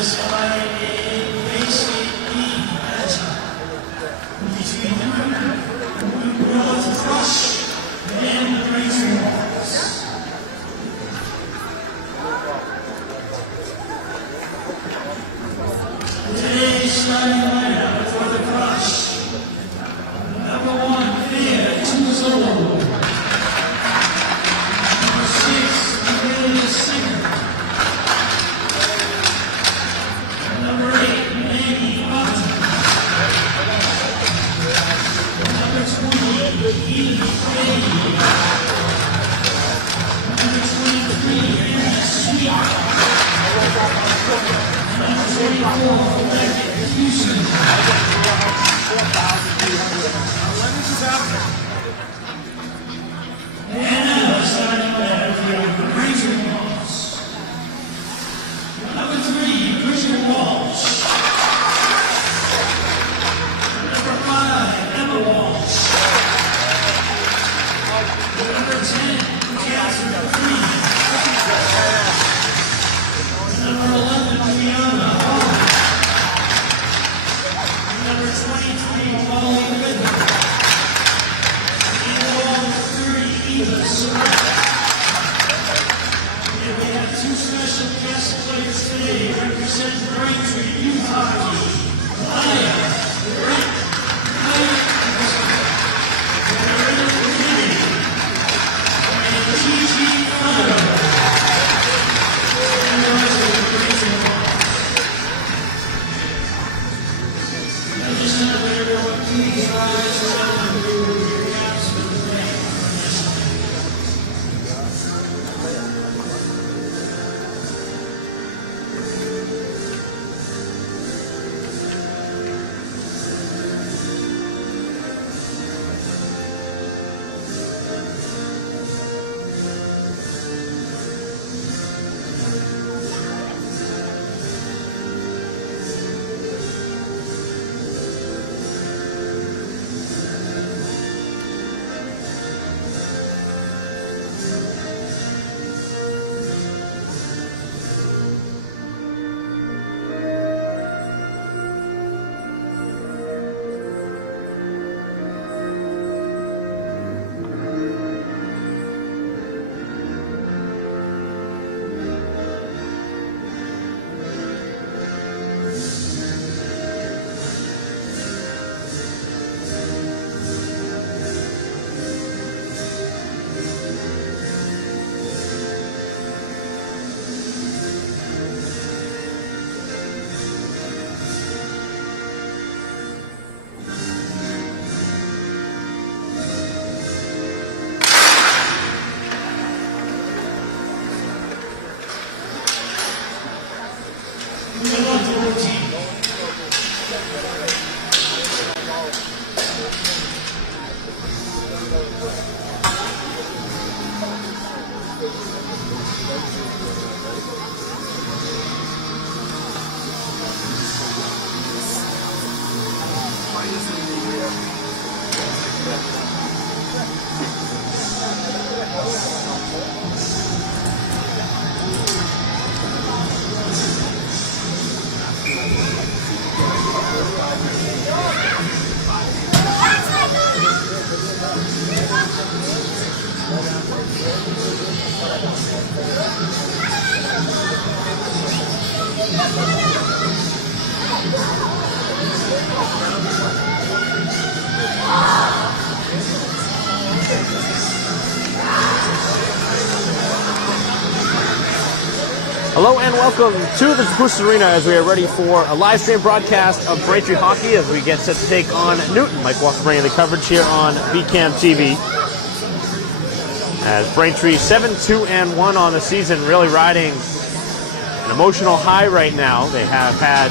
satisfy a basic need matchup between the North Rush and the Braintree Walls. Today's starting lineup for the Crush. Number 1, Fear 2-0. Number 6, the Singer. Number 8, Maggie Martin. Number 20, Edie Brady. Number 23, Anna Sweet. Number 24, Beckett Houston. And now starting back with the Braintree Walls. Number 3, Christian Walsh. Number 5, Emma Walsh. Number 10, Catherine Green. Number 11, Brianna Hall. Number 23, Molly Whitman. And we have 2 special guest players today representing Braintree Youth Hockey. Maya Brent, and Gigi Fano. And the rest of the Braintree Walls. I just want to let everyone please rise and your caps for the day. Hello and welcome to the Spruce Arena as we are ready for a live stream broadcast of Braintree Hockey as we get set to take on Newton. Mike Walker bringing the coverage here on BCAM TV. As Braintree 7-2-1 on the season, really riding an emotional high right now. They have had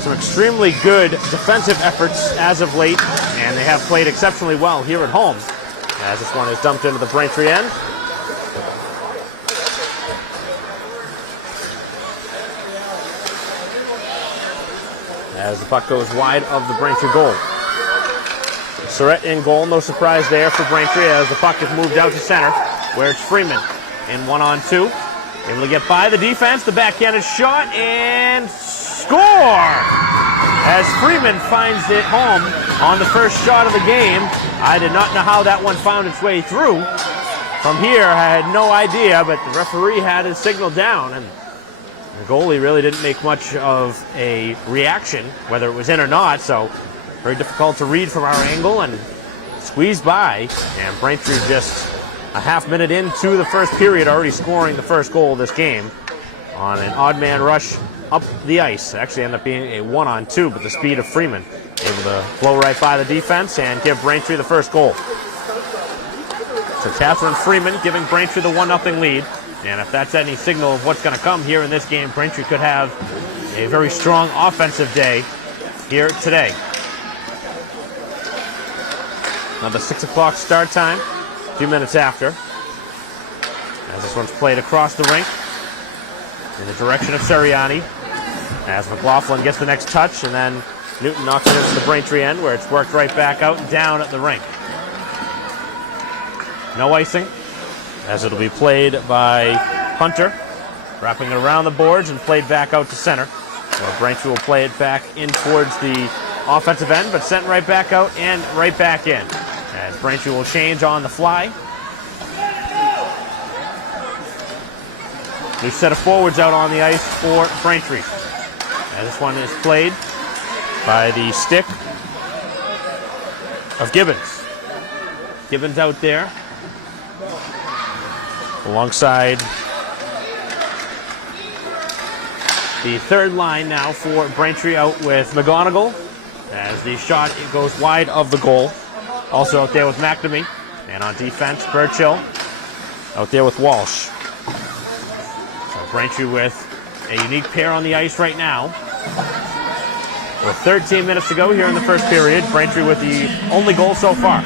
some extremely good defensive efforts as of late, and they have played exceptionally well here at home. As this one is dumped into the Braintree end. As the puck goes wide of the Braintree goal. Surrett in goal, no surprise there for Braintree as the puck is moved out to center, where it's Freeman in 1-on-2. Able to get by the defense, the backhanded shot, and score! As Freeman finds it home on the first shot of the game. I did not know how that one found its way through. From here, I had no idea, but the referee had his signal down, and the goalie really didn't make much of a reaction, whether it was in or not, so very difficult to read from our angle, and squeezed by, and Braintree just a half minute into the first period already scoring the first goal of this game on an odd man rush up the ice. Actually ended up being a 1-on-2, but the speed of Freeman able to blow right by the defense and give Braintree the first goal. So Catherine Freeman giving Braintree the 1-0 lead. And if that's any signal of what's going to come here in this game, Braintree could have a very strong offensive day here today. Another 6 o'clock start time, a few minutes after. As this one's played across the rink in the direction of Seriani. As McLaughlin gets the next touch, and then Newton knocks it into the Braintree end, where it's worked right back out and down at the rink. No icing, as it'll be played by Hunter, wrapping it around the boards and played back out to center. Well, Braintree will play it back in towards the offensive end, but sent right back out and right back in. As Braintree will change on the fly. New set of forwards out on the ice for Braintree. And this one is played by the stick of Gibbons. Gibbons out there alongside the third line now for Braintree, out with McGonigal as the shot goes wide of the goal. Also out there with McNamee. And on defense, Burchill out there with Walsh. So Braintree with a unique pair on the ice right now. With 13 minutes to go here in the first period, Braintree with the only goal so far.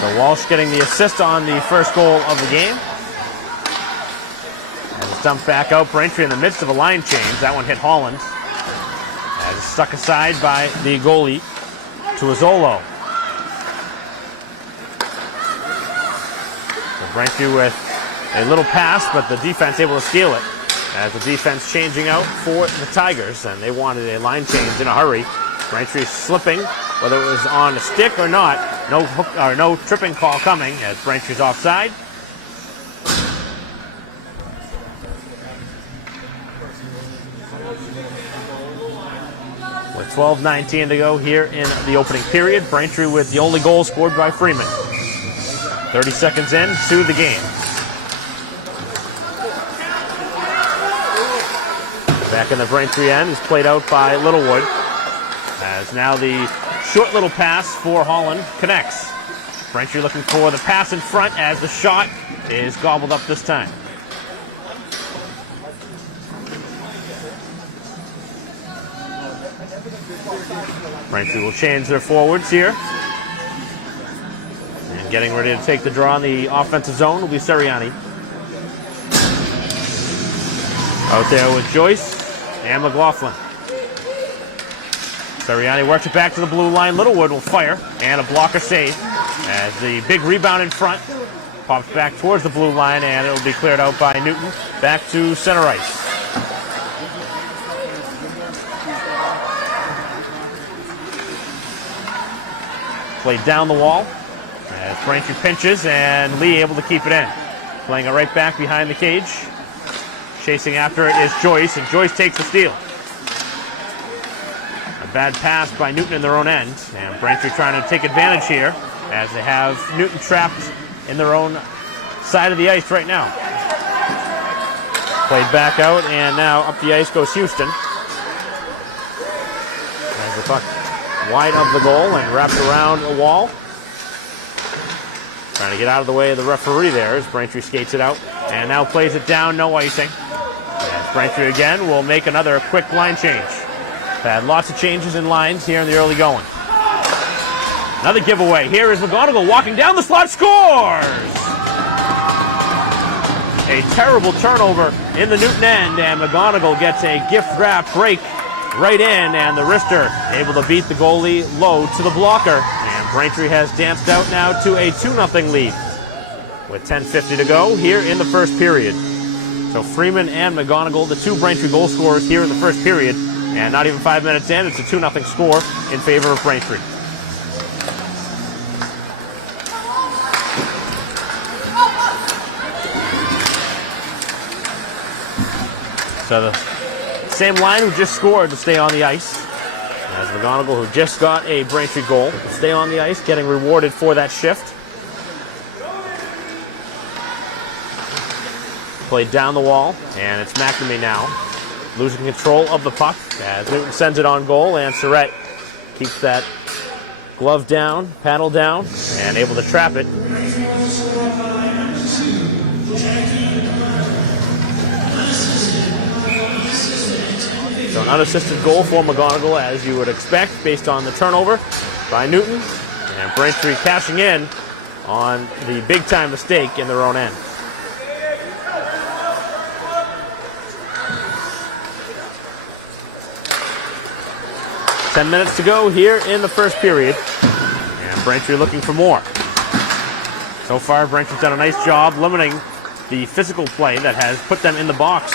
So Walsh getting the assist on the first goal of the game. As it's dumped back out, Braintree in the midst of a line change. That one hit Holland. As it's stuck aside by the goalie to Azzolo. So Braintree with a little pass, but the defense able to steal it. As the defense changing out for the Tigers, and they wanted a line change in a hurry. Braintree slipping, whether it was on a stick or not. No hook or no tripping call coming as Braintree's offside. With 12:19 to go here in the opening period, Braintree with the only goal scored by Freeman. 30 seconds in to the game. Back in the Braintree end is played out by Littlewood. As now the short little pass for Holland connects. Braintree looking for the pass in front as the shot is gobbled up this time. Braintree will change their forwards here. And getting ready to take the draw in the offensive zone will be Seriani. Out there with Joyce and McLaughlin. Seriani works it back to the blue line. Littlewood will fire, and a blocker save as the big rebound in front pops back towards the blue line, and it will be cleared out by Newton back to center ice. Played down the wall as Braintree pinches, and Lee able to keep it in. Playing it right back behind the cage. Chasing after it is Joyce, and Joyce takes the steal. A bad pass by Newton in their own end, and Braintree trying to take advantage here as they have Newton trapped in their own side of the ice right now. Played back out, and now up the ice goes Houston. As the puck wide of the goal and wrapped around the wall. Trying to get out of the way of the referee there as Braintree skates it out, and now plays it down, no icing. As Braintree again will make another quick line change. Had lots of changes in lines here in the early going. Another giveaway. Here is McGonigal walking down the slot, scores! A terrible turnover in the Newton end, and McGonigal gets a gift wrap break right in, and the wrister able to beat the goalie low to the blocker. And Braintree has danced out now to a 2-0 lead with 10:50 to go here in the first period. So Freeman and McGonigal, the two Braintree goal scorers here in the first period, and not even 5 minutes in, it's a 2-0 score in favor of Braintree. So the same line who just scored to stay on the ice, as McGonigal, who just got a Braintree goal, will stay on the ice, getting rewarded for that shift. Played down the wall, and it's McNamee now, losing control of the puck as Newton sends it on goal, and Surrett keeps that glove down, paddle down, and able to trap it. So an unassisted goal for McGonigal, as you would expect, based on the turnover by Newton, and Braintree cashing in on the big-time mistake in their own end. Ten minutes to go here in the first period, and Braintree looking for more. So far, Braintree's done a nice job limiting the physical play that has put them in the box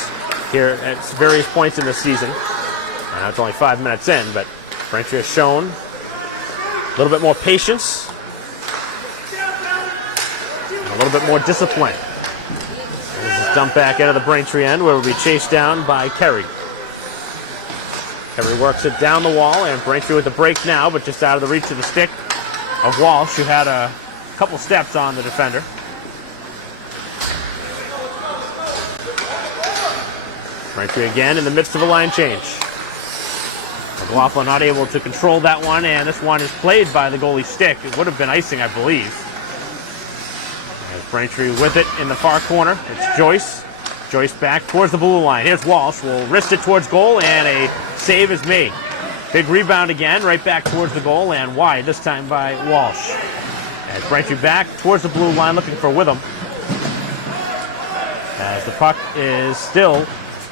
here at various points in the season. I know it's only 5 minutes in, but Braintree has shown a little bit more patience and a little bit more discipline. And this is dumped back into the Braintree end, where it will be chased down by Kerry. Kerry works it down the wall, and Braintree with the break now, but just out of the reach of the stick of Walsh, who had a couple steps on the defender. Braintree again in the midst of a line change. McLaughlin not able to control that one, and this one is played by the goalie's stick. It would have been icing, I believe. As Braintree with it in the far corner. It's Joyce. Joyce back towards the blue line. Here's Walsh. Will wrist it towards goal, and a save is made. Big rebound again, right back towards the goal, and wide, this time by Walsh. As Braintree back towards the blue line, looking for Witham. As the puck is still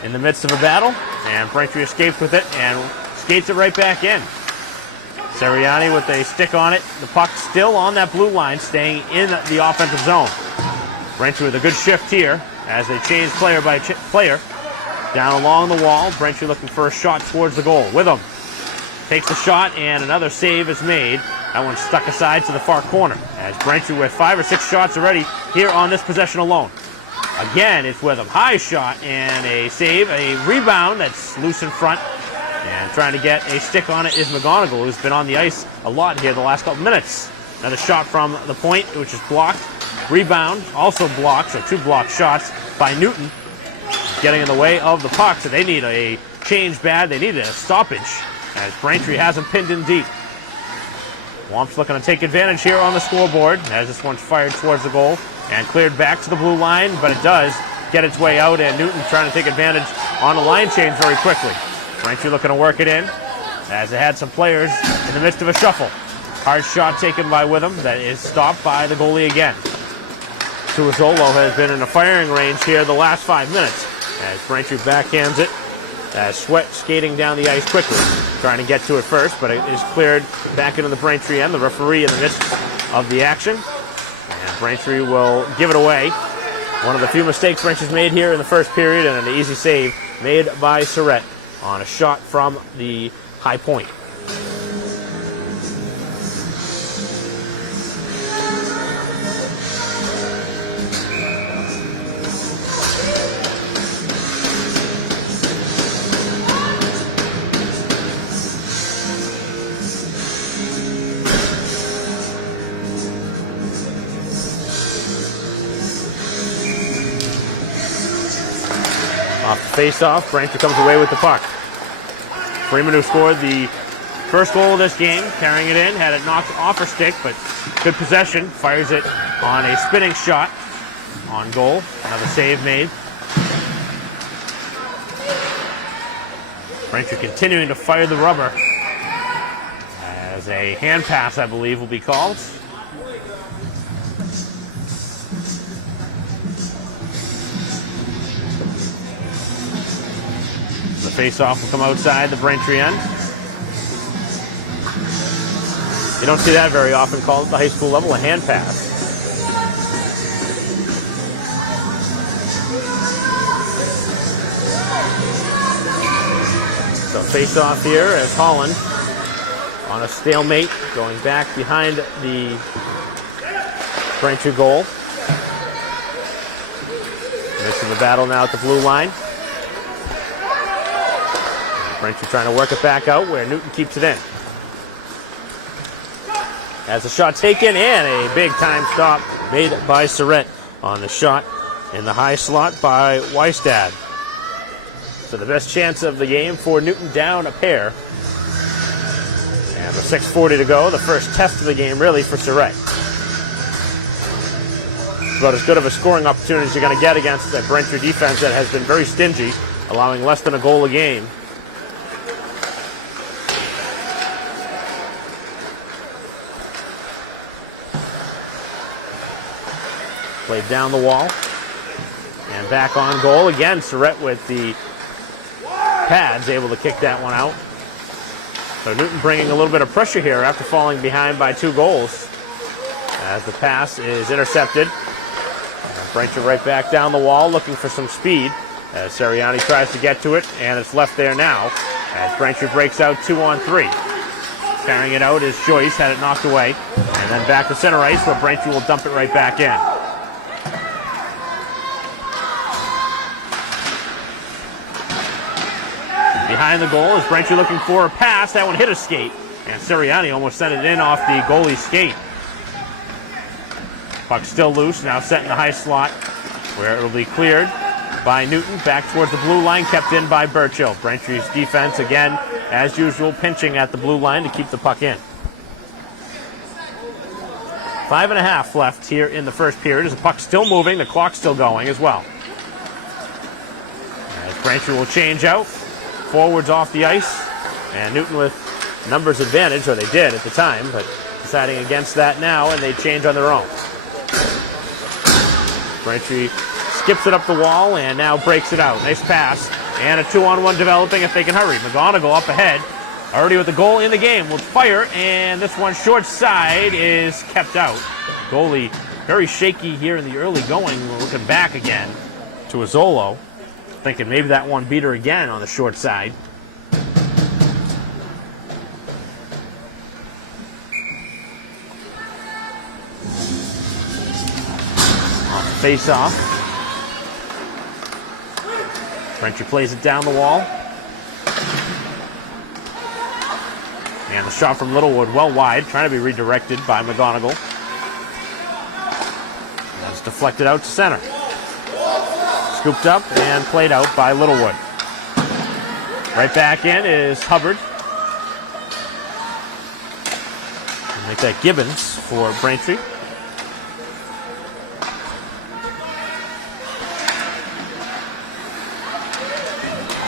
in the midst of a battle, and Braintree escapes with it and skates it right back in. Seriani with a stick on it. The puck still on that blue line, staying in the offensive zone. Braintree with a good shift here as they change player by player. Down along the wall, Braintree looking for a shot towards the goal. Witham takes the shot, and another save is made. That one's stuck aside to the far corner, as Braintree with 5 or 6 shots already here on this possession alone. Again, it's Witham. High shot and a save. A rebound that's loose in front. And trying to get a stick on it is McGonigal, who's been on the ice a lot here the last couple minutes. Another shot from the point, which is blocked. Rebound, also blocked, so 2 blocked shots by Newton. Getting in the way of the puck, so they need a change bad. They need a stoppage, as Braintree has him pinned in deep. Womp's looking to take advantage here on the scoreboard, as this one's fired towards the goal and cleared back to the blue line, but it does get its way out, and Newton trying to take advantage on a line change very quickly. Braintree looking to work it in, as it had some players in the midst of a shuffle. Hard shot taken by Witham that is stopped by the goalie again. Tuazolo has been in a firing range here the last 5 minutes, as Braintree backhands it, as Sweat skating down the ice quickly, trying to get to it first, but it is cleared back into the Braintree end. The referee in the midst of the action, and Braintree will give it away. One of the few mistakes Braintree's made here in the first period, and an easy save made by Surrett on a shot from the high point. Off the face-off, Braintree comes away with the puck. Freeman, who scored the first goal of this game, carrying it in, had it knocked off her stick, but good possession, fires it on a spinning shot on goal. Another save made. Braintree continuing to fire the rubber, as a hand pass, I believe, will be called. The face-off will come outside the Braintree end. You don't see that very often called at the high school level, a hand pass. So face-off here as Holland on a stalemate, going back behind the Braintree goal. Midst of the battle now at the blue line. Braintree trying to work it back out where Newton keeps it in. Has the shot taken and a big time stop made by Surrett on the shot in the high slot by Weistad. So the best chance of the game for Newton, down a pair. And with 6:40 to go, the first test of the game really for Surrett. About as good of a scoring opportunity as you're going to get against that Braintree defense that has been very stingy, allowing less than a goal a game. Played down the wall. And back on goal. Again, Surrett with the pads, able to kick that one out. So Newton bringing a little bit of pressure here after falling behind by 2 goals. As the pass is intercepted. Braintree right back down the wall, looking for some speed. As Seriani tries to get to it, and it's left there now. As Braintree breaks out 2-on-3. Carrying it out is Joyce, had it knocked away. And then back to center ice, where Braintree will dump it right back in. Behind the goal is Braintree looking for a pass. That one hit a skate. And Seriani almost sent it in off the goalie's skate. Puck still loose, now set in the high slot, where it will be cleared by Newton. Back towards the blue line, kept in by Burchill. Braintree's defense, again, as usual, pinching at the blue line to keep the puck in. 5.5 left here in the first period. As the puck's still moving, the clock's still going as well. As Braintree will change out. Forwards off the ice, and Newton with numbers advantage, or they did at the time, but deciding against that now, and they change on their own. Braintree skips it up the wall and now breaks it out. Nice pass, and a 2-on-1 developing if they can hurry. McGonigal up ahead, already with the goal in the game, will fire, and this one short side is kept out. Goalie very shaky here in the early going. We're looking back again to Azzolo. Thinking maybe that one beat her again on the short side. Face off. Braintree plays it down the wall. And the shot from Littlewood well wide, trying to be redirected by McGonigal. That's deflected out to center. Scooped up and played out by Littlewood. Right back in is Hubbard. Make that Gibbons for Braintree.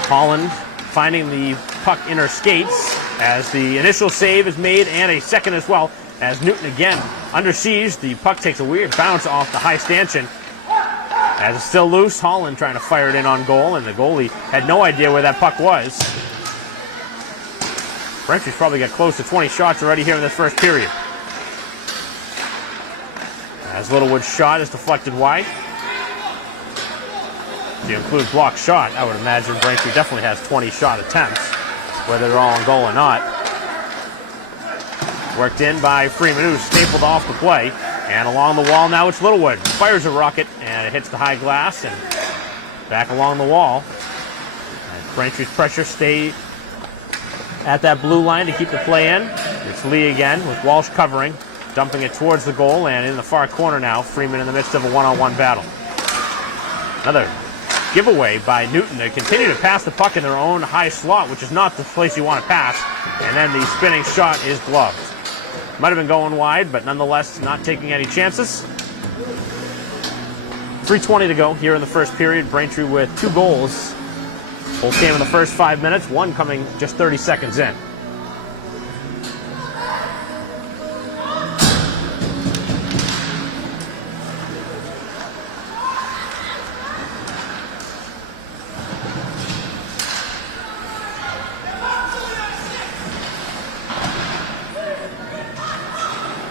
Holland finding the puck in her skates as the initial save is made, and a second as well, as Newton again under siege. The puck takes a weird bounce off the high stanchion. As it's still loose, Holland trying to fire it in on goal, and the goalie had no idea where that puck was. Braintree's probably got close to 20 shots already here in this first period. As Littlewood's shot is deflected wide. If you include blocked shot, I would imagine Braintree definitely has 20 shot attempts, whether they're all on goal or not. Worked in by Freeman, who's stapled off the play. And along the wall now it's Littlewood. Fires a rocket, and it hits the high glass, and back along the wall. And Braintree's pressure stay at that blue line to keep the play in. It's Lee again with Walsh covering, dumping it towards the goal, and in the far corner now, Freeman in the midst of a one-on-one battle. Another giveaway by Newton. They continue to pass the puck in their own high slot, which is not the place you want to pass, and then the spinning shot is gloved. Might have been going wide, but nonetheless not taking any chances. 3:20 to go here in the first period. Braintree with 2 goals. Both came in the first 5 minutes, one coming just 30 seconds in.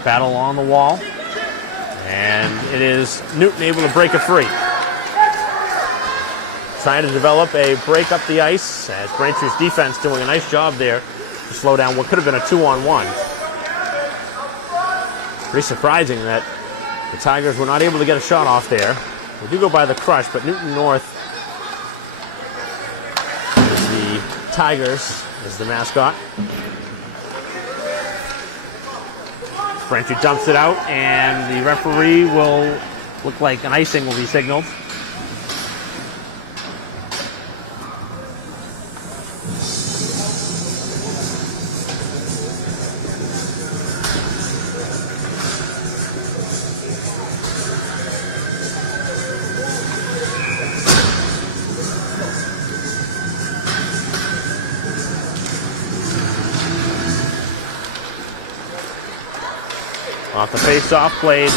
Battle on the wall. And it is Newton able to break it free. Trying to develop a break up the ice as Braintree's defense doing a nice job there to slow down what could have been a 2-on-1. Pretty surprising that the Tigers were not able to get a shot off there. We do go by the crush, but Newton North is the Tigers, is the mascot. Braintree dumps it out, and the referee will look like an icing will be signaled. Off the face-off, played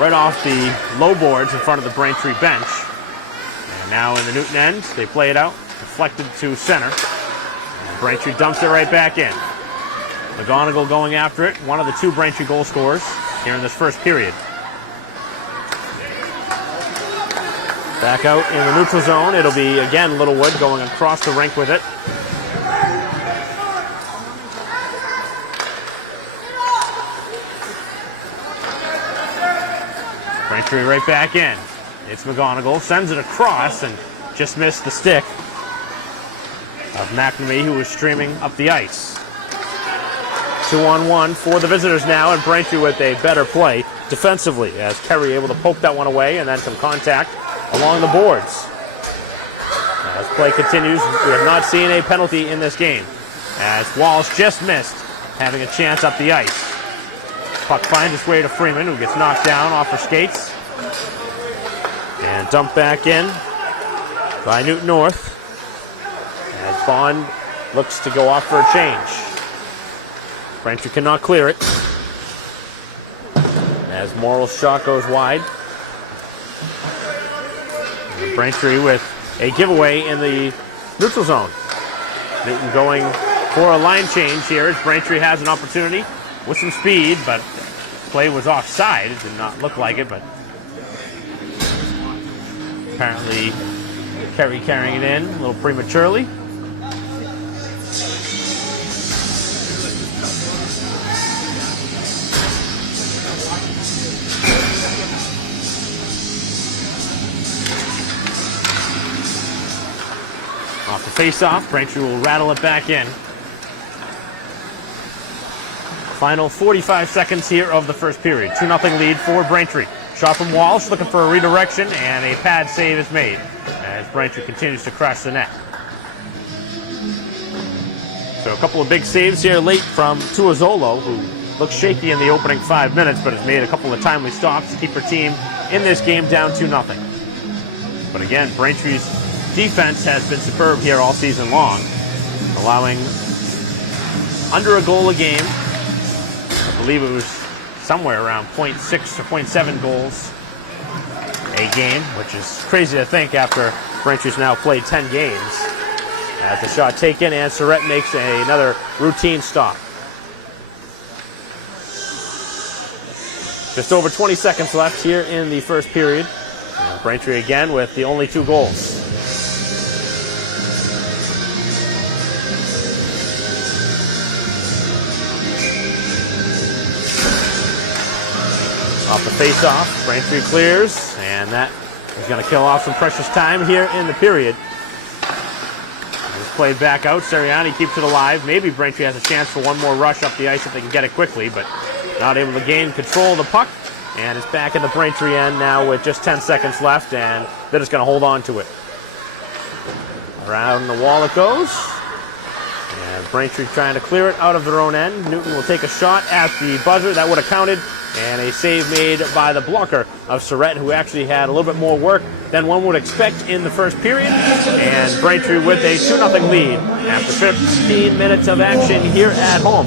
right off the low boards in front of the Braintree bench. And now in the Newton end, they play it out, deflected to center. And Braintree dumps it right back in. McGonigal going after it, one of the two Braintree goal scorers here in this first period. Back out in the neutral zone, it'll be again Littlewood going across the rink with it. Braintree right back in. It's McGonigal, sends it across and just missed the stick of McNamee, who was streaming up the ice. 2-on-1 for the visitors now, and Braintree with a better play defensively as Kerry able to poke that one away, and then some contact along the boards. As play continues, we have not seen a penalty in this game as Walsh just missed having a chance up the ice. Puck finds its way to Freeman, who gets knocked down off her skates. And dumped back in by Newton North as Bond looks to go off for a change. Braintree cannot clear it as Morrill's shot goes wide. And Braintree with a giveaway in the neutral zone. Newton going for a line change here as Braintree has an opportunity with some speed, but play was offside. It did not look like it, but apparently Kerry carrying it in a little prematurely. Off the face-off, Braintree will rattle it back in. Final 45 seconds here of the first period. 2-0 lead for Braintree. Shot from Walsh, looking for a redirection, and a pad save is made as Braintree continues to crash the net. So a couple of big saves here late from Tuazolo, who looked shaky in the opening 5 minutes, but has made a couple of timely stops to keep her team in this game down 2-0. But again, Braintree's defense has been superb here all season long, allowing under a goal a game. I believe it was somewhere around 0.6 to 0.7 goals a game, which is crazy to think after Braintree's now played 10 games. As the shot taken, and Surrett makes another routine stop. Just over 20 seconds left here in the first period. Braintree again with the only 2 goals. Off the face-off, Braintree clears, and that is going to kill off some precious time here in the period. It's played back out. Seriani keeps it alive. Maybe Braintree has a chance for one more rush up the ice if they can get it quickly, but not able to gain control of the puck. And it's back at the Braintree end now with just 10 seconds left, and they're just going to hold on to it. Around the wall it goes. And Braintree trying to clear it out of their own end. Newton will take a shot at the buzzer. That would have counted. And a save made by the blocker of Surrett, who actually had a little bit more work than one would expect in the first period. And Braintree with a 2-0 lead after 15 minutes of action here at home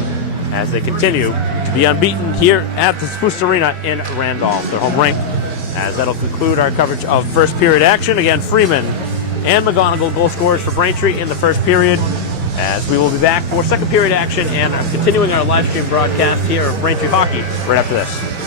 as they continue to be unbeaten here at the Spruce Arena in Randolph, their home rink. As that'll conclude our coverage of first period action. Again, Freeman and McGonigal goal scorers for Braintree in the first period, as we will be back for second period action and continuing our live stream broadcast here of Braintree Hockey right after this.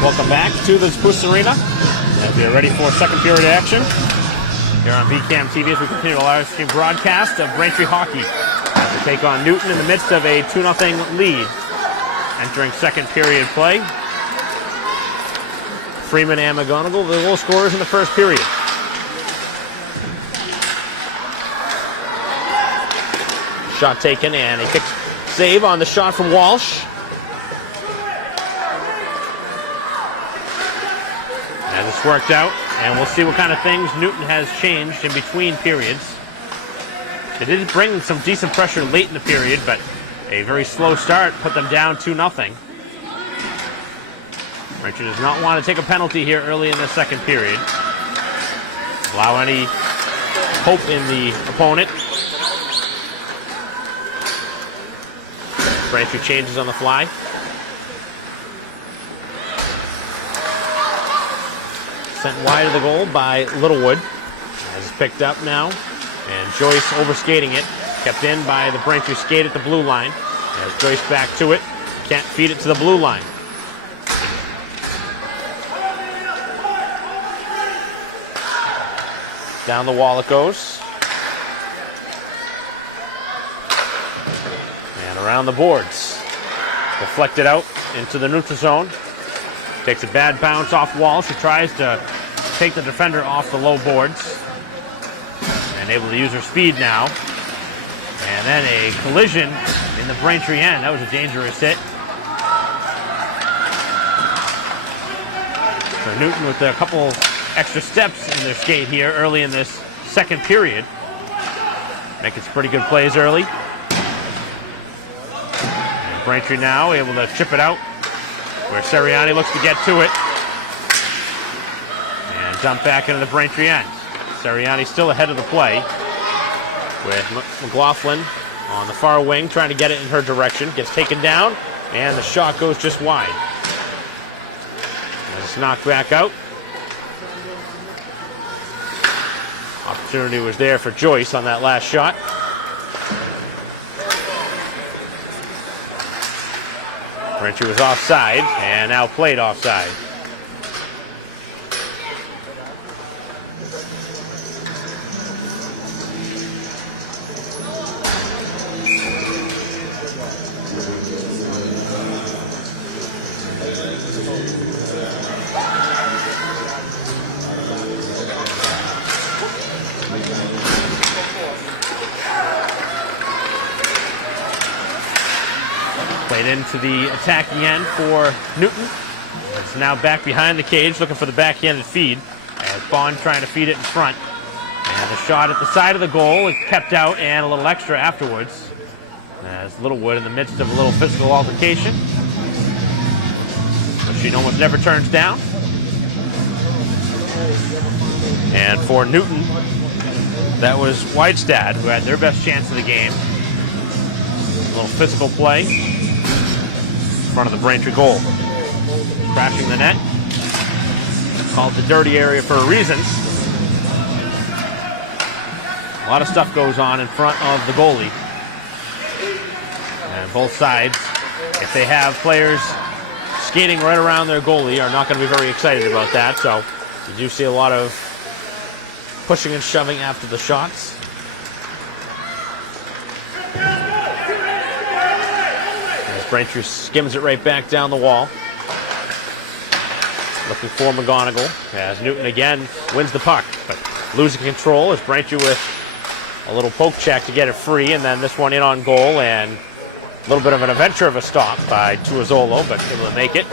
Welcome back to the Spruce Arena as we are ready for second period action here on VCAM TV as we continue the live stream broadcast of Braintree hockey to take on Newton in the midst of a 2-0 lead. Entering second period play, Freeman and McGonigal, the goal scorers in the first period. Shot taken and a kick save on the shot from Walsh. And it's worked out, and we'll see what kind of things Newton has changed in between periods. They did bring some decent pressure late in the period, but a very slow start put them down 2-0. Braintree does not want to take a penalty here early in the second period. Allow any hope in the opponent. Braintree changes on the fly. Sent wide of the goal by Littlewood. As it's picked up now. And Joyce overskating it. Kept in by the Braintree skate at the blue line. As Joyce back to it. Can't feed it to the blue line. Down the wall it goes. And around the boards. Deflected out into the neutral zone. Takes a bad bounce off Walsh. She tries to take the defender off the low boards. And able to use her speed now. And then a collision in the Braintree end. That was a dangerous hit. So Newton with a couple extra steps in their skate here early in this second period. Making some pretty good plays early. And Braintree now able to chip it out where Seriani looks to get to it. And dump back into the Braintree end. Seriani still ahead of the play with McLaughlin on the far wing trying to get it in her direction. Gets taken down and the shot goes just wide. And it's knocked back out. Opportunity was there for Joyce on that last shot. Braintree was offside and now played offside. Played into the attacking end for Newton. It's now back behind the cage looking for the backhanded feed. As Bond trying to feed it in front. And the shot at the side of the goal is kept out and a little extra afterwards. As Littlewood in the midst of a little physical altercation. But she almost never turns down. And for Newton, that was Whitestad who had their best chance of the game. A little physical play in front of the Braintree goal. Crashing the net. Called the dirty area for a reason. A lot of stuff goes on in front of the goalie. And both sides, if they have players skating right around their goalie, are not going to be very excited about that. So you do see a lot of pushing and shoving after the shots. Braintree skims it right back down the wall. Looking for McGonigal as Newton again wins the puck, but losing control as Braintree with a little poke check to get it free, and then this one in on goal, and a little bit of an adventure of a stop by Tuazolo, but able to make it.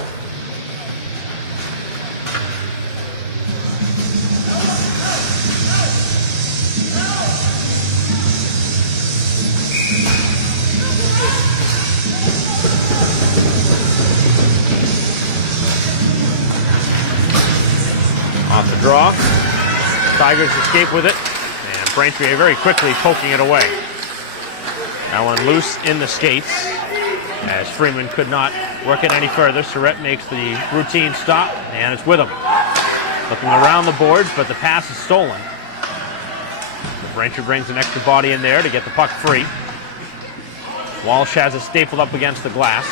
Off the draw. Tigers escape with it. And Braintree very quickly poking it away. That one loose in the skates. As Freeman could not work it any further. Surrett makes the routine stop. And it's with him. Looking around the boards, but the pass is stolen. Braintree brings an extra body in there to get the puck free. Walsh has it stapled up against the glass.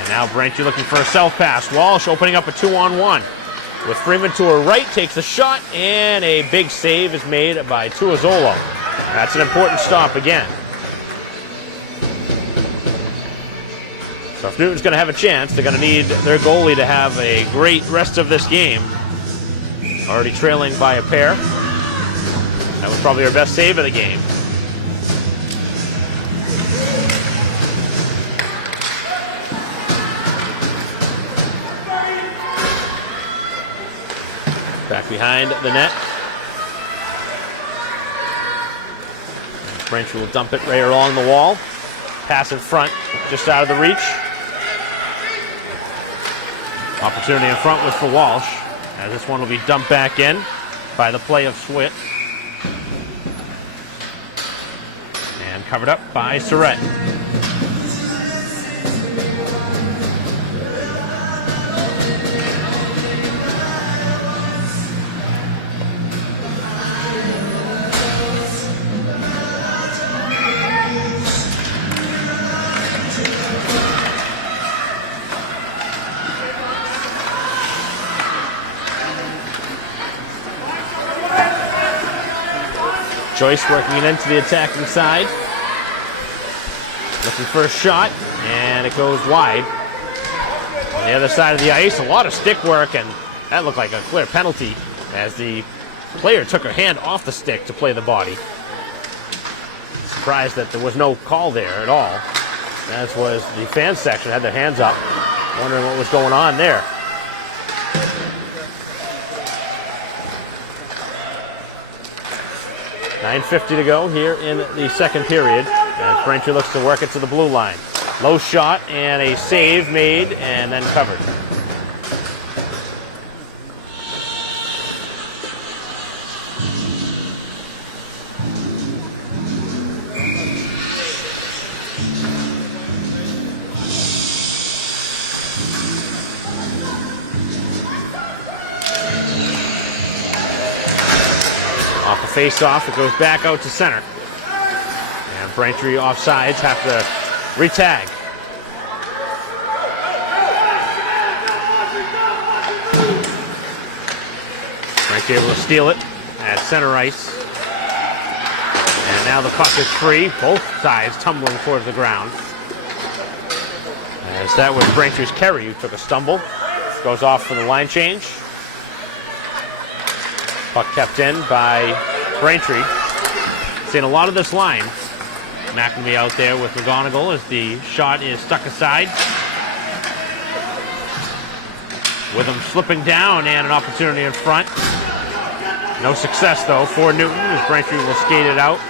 And Now Braintree looking for a self pass. Walsh opening up a 2-on-1. With Freeman to her right, takes a shot, and a big save is made by Tuazolo. That's an important stop again. So if Newton's going to have a chance, they're going to need their goalie to have a great rest of this game. Already trailing by a pair. That was probably her best save of the game. Back behind the net. Braintree will dump it right along the wall. Pass in front, just out of the reach. Opportunity in front was for Walsh, as this one will be dumped back in by the play of Swit. And covered up by Surrett. Joyce working it into the attacking side. Looking for a shot, and it goes wide. On the other side of the ice, a lot of stick work, and that looked like a clear penalty as the player took her hand off the stick to play the body. Surprised that there was no call there at all, as was the fan section, had their hands up, wondering what was going on there. .9:50 to go here in the second period as Braintree looks to work it to the blue line. Low shot and a save made and then covered. Face-off, it goes back out to center. And Braintree offsides, have to re-tag. Braintree able to steal it at center ice. And now the puck is free, both sides tumbling towards the ground. As that was Braintree's Kerry who took a stumble. Goes off for the line change. Puck kept in by Braintree. Seeing a lot of this line. McNamee out there with McGonigal as the shot is stuck aside. With him slipping down and an opportunity in front. No success though for Newton as Braintree will skate it out.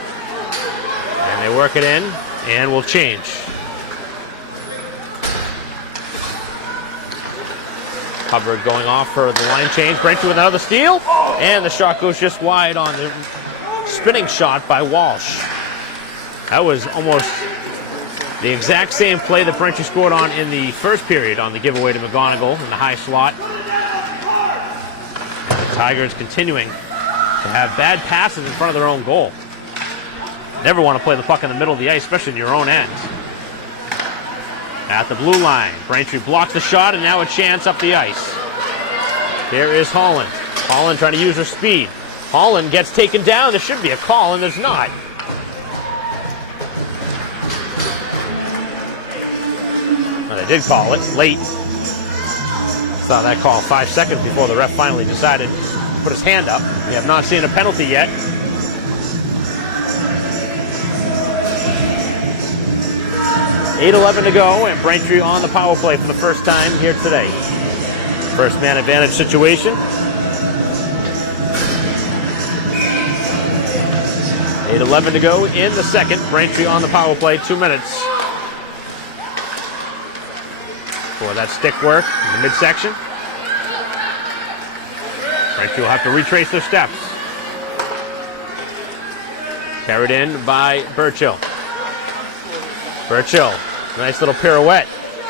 And they work it in and will change. Hubbard going off for the line change. Braintree with another steal. And the shot goes just wide on the spinning shot by Walsh. That was almost the exact same play that Braintree scored on in the first period on the giveaway to McGonigal in the high slot. And the Tigers continuing to have bad passes in front of their own goal. Never want to play the puck in the middle of the ice, especially in your own end. At the blue line, Braintree blocks the shot, and now a chance up the ice. Here is Holland. Holland trying to use her speed. Holland gets taken down. There should be a call, and there's not. Well, they did call it late. Saw that call 5 seconds before the ref finally decided to put his hand up. We have not seen a penalty yet. .8:11 to go, and Braintree on the power play for the first time here today. First man advantage situation. 8:11 to go in the second. Braintree on the power play, 2 minutes. For that stick work in the midsection. Braintree will have to retrace their steps. Carried in by Burchill. Burchill, nice little pirouette.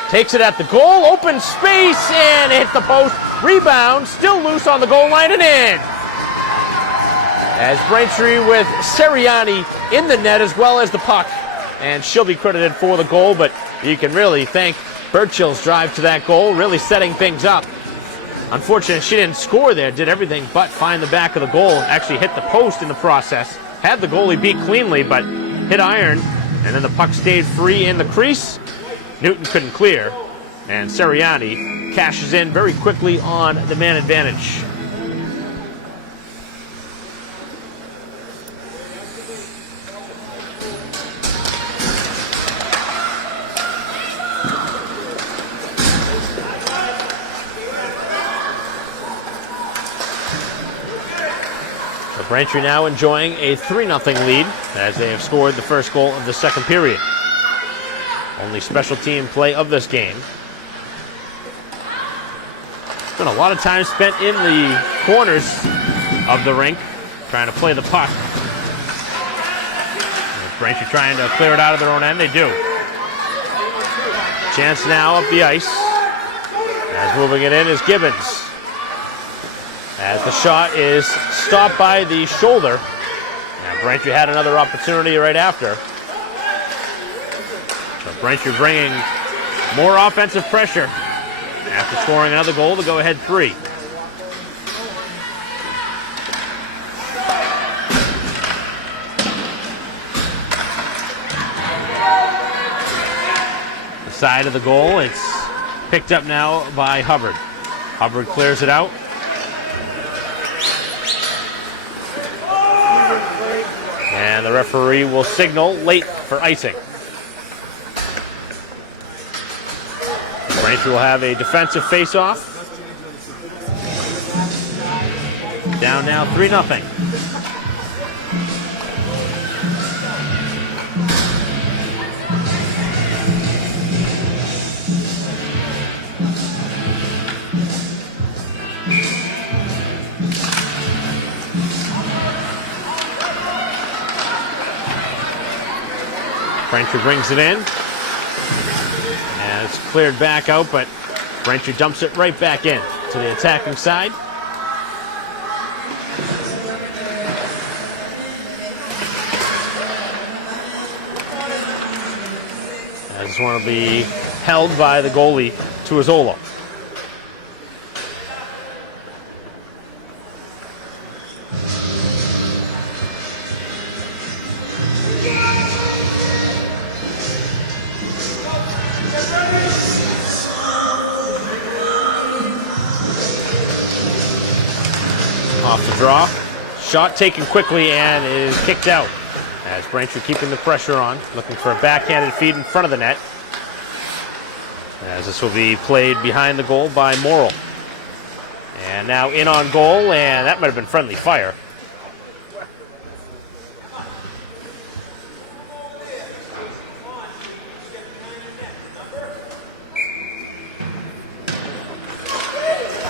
Takes it at the goal, open space, and hits the post. Rebound, still loose on the goal line and in. As Braintree with Seriani in the net as well as the puck. And she'll be credited for the goal, but you can really thank Burchill's drive to that goal, really setting things up. Unfortunately, she didn't score there, did everything but find the back of the goal. Actually hit the post in the process. Had the goalie beat cleanly, but hit iron. And then the puck stayed free in the crease. Newton couldn't clear. And Seriani cashes in very quickly on the man advantage. Braintree now enjoying a 3-0 lead as they have scored the first goal of the second period. Only special team play of this game. It's been a lot of time spent in the corners of the rink trying to play the puck. Braintree trying to clear it out of their own end. They do. Chance now up the ice. As moving it in is Gibbons. As the shot is stopped by the shoulder. And Braintree had another opportunity right after. So Braintree bringing more offensive pressure after scoring another goal to go ahead 3. The side of the goal, it's picked up now by Hubbard. Hubbard clears it out. And the referee will signal late for icing. Braintree will have a defensive face-off. Down now 3-0. Braintree brings it in. And it's cleared back out, but Braintree dumps it right back in to the attacking side. As this one will be held by the goalie, Tuazolo. Off the draw. Shot taken quickly and is kicked out. As Braintree keeping the pressure on, looking for a backhanded feed in front of the net. As this will be played behind the goal by Morrill. And now in on goal, and that might have been friendly fire.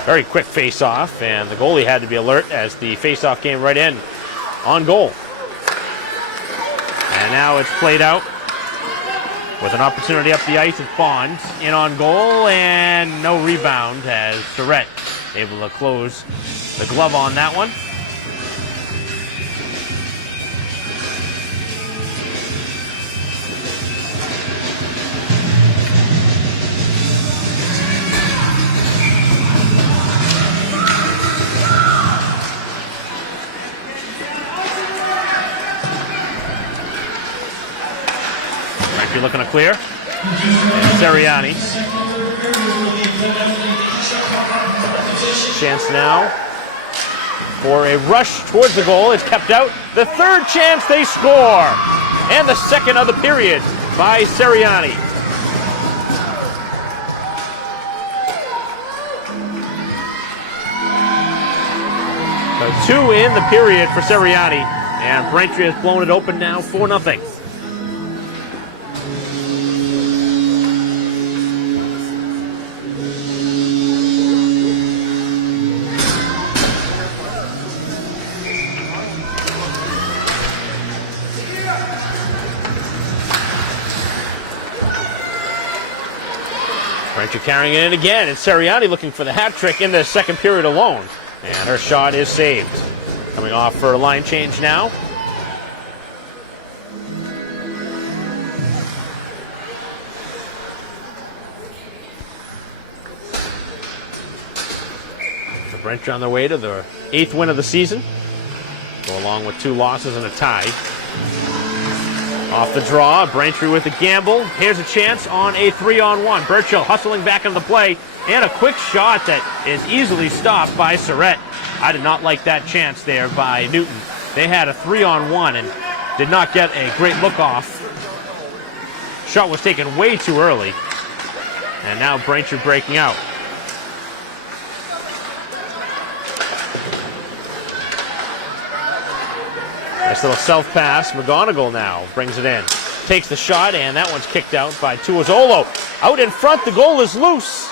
Very quick face-off, and the goalie had to be alert as the face-off came right in on goal. And now it's played out with an opportunity up the ice. It's Bond in on goal, and no rebound as Surrett able to close the glove on that one. You're looking to clear. And Seriani. Chance now for a rush towards the goal. It's kept out. The third chance they score. And the second of the period by Seriani. So 2 in the period for Seriani. And Braintree has blown it open now 4-0. Braintree carrying it in again. It's Seriani looking for the hat trick in the second period alone. And her shot is saved. Coming off for a line change now. Braintree on their way to their 8th win of the season. Go along with 2 losses and a tie. Off the draw, Braintree with the gamble. Here's a chance on a 3-on-1. Burchill hustling back into the play, and a quick shot that is easily stopped by Surratt. I did not like that chance there by Newton. They had a 3-on-1 and did not get a great look off. Shot was taken way too early. And now Braintree breaking out. Nice little self-pass. McGonigal now brings it in. Takes the shot, and that one's kicked out by Tuazolo. Out in front, the goal is loose.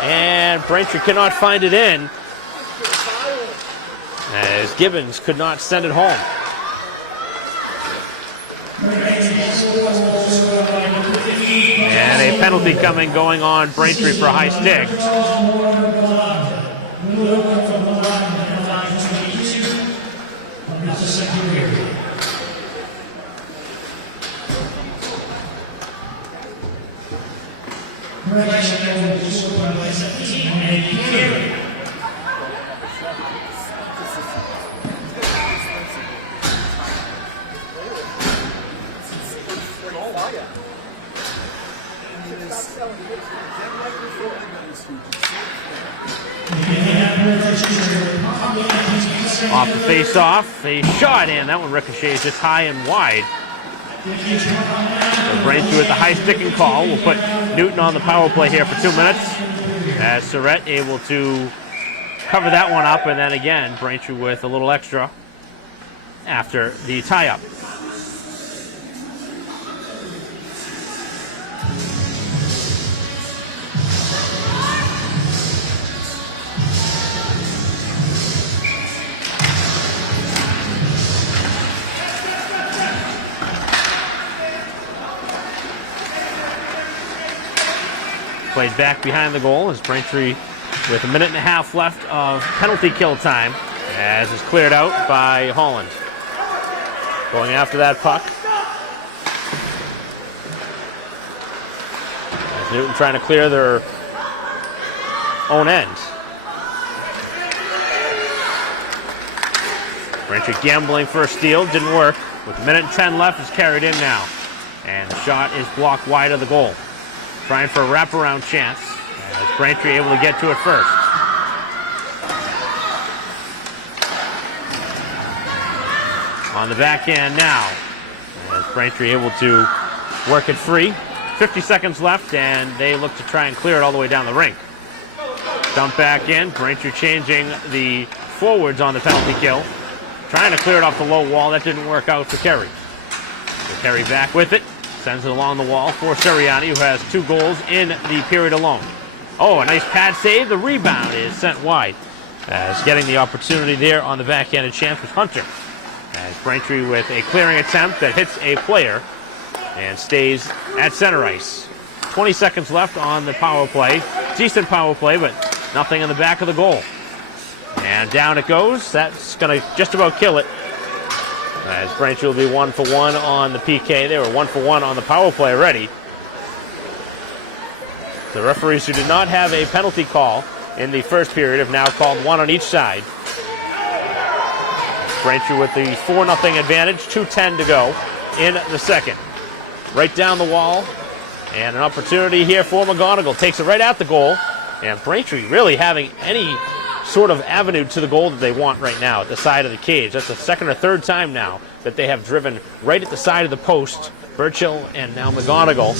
And Braintree cannot find it in, as Gibbons could not send it home. And a penalty going on Braintree for a high stick. Off the face-off, a shot, and that one ricochets just high and wide. So Braintree with the high sticking call. We'll put Newton on the power play here for 2 minutes, as Surratt able to cover that one up, and then again Braintree with a little extra after the tie-up. Played back behind the goal as Braintree with 1.5 minutes left of penalty kill time, as is cleared out by Holland. Going after that puck. As Newton trying to clear their own end. Braintree gambling for a steal, didn't work. With 1.10 minutes left, it's carried in now. And the shot is blocked wide of the goal. Trying for a wraparound chance, as Braintree able to get to it first. On the backhand now, as Braintree able to work it free. 50 seconds left, and they look to try and clear it all the way down the rink. Dump back in, Braintree changing the forwards on the penalty kill. Trying to clear it off the low wall, that didn't work out for Kerry. So Kerry back with it. Sends it along the wall for Sirianni, who has 2 goals in the period alone. Oh, a nice pad save. The rebound is sent wide. As getting the opportunity there on the backhanded chance was Hunter. As Braintree with a clearing attempt that hits a player and stays at center ice. 20 seconds left on the power play. Decent power play, but nothing in the back of the goal. And down it goes. That's going to just about kill it. As Braintree will be 1 for 1 on the PK. They were 1 for 1 on the power play already. The referees who did not have a penalty call in the first period have now called 1 on each side. Braintree with the 4-0 advantage, 2:10 to go in the second. Right down the wall, and an opportunity here for McGonigal. Takes it right at the goal, and Braintree really having any sort of avenue to the goal that they want right now at the side of the cage. That's the 2nd or 3rd time now that they have driven right at the side of the post. Burchill and now McGonigal.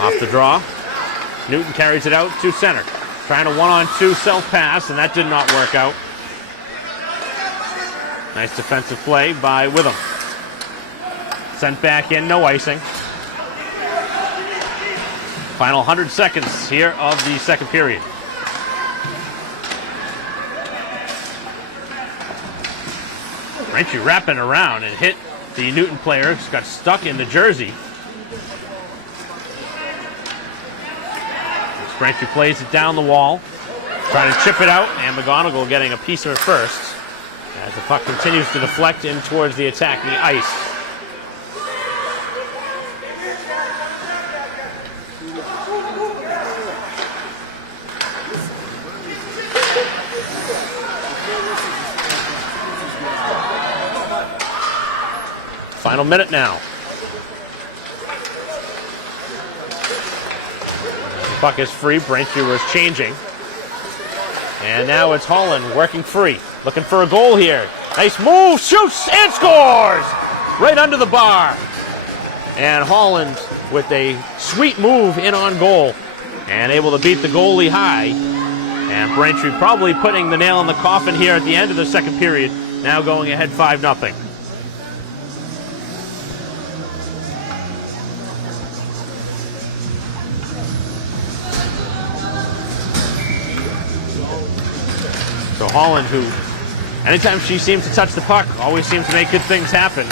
Off the draw. Newton carries it out to center. Trying a 1-on-2 self-pass, and that did not work out. Nice defensive play by Witham. Sent back in, no icing. Final 100 seconds here of the second period. Braintree wrapping around and hit the Newton player. Just got stuck in the jersey. Braintree plays it down the wall. Trying to chip it out, and McGonigal getting a piece of it first. as the puck continues to deflect in towards the attacking ice. Final minute now. The puck is free. Braintree was changing. And now it's Holland working free. Looking for a goal here. Nice move, shoots, and scores! Right under the bar. And Holland with a sweet move in on goal. And able to beat the goalie high. And Braintree probably putting the nail in the coffin here at the end of the second period. Now going ahead 5-0. So Holland, who anytime she seems to touch the puck, always seems to make good things happen.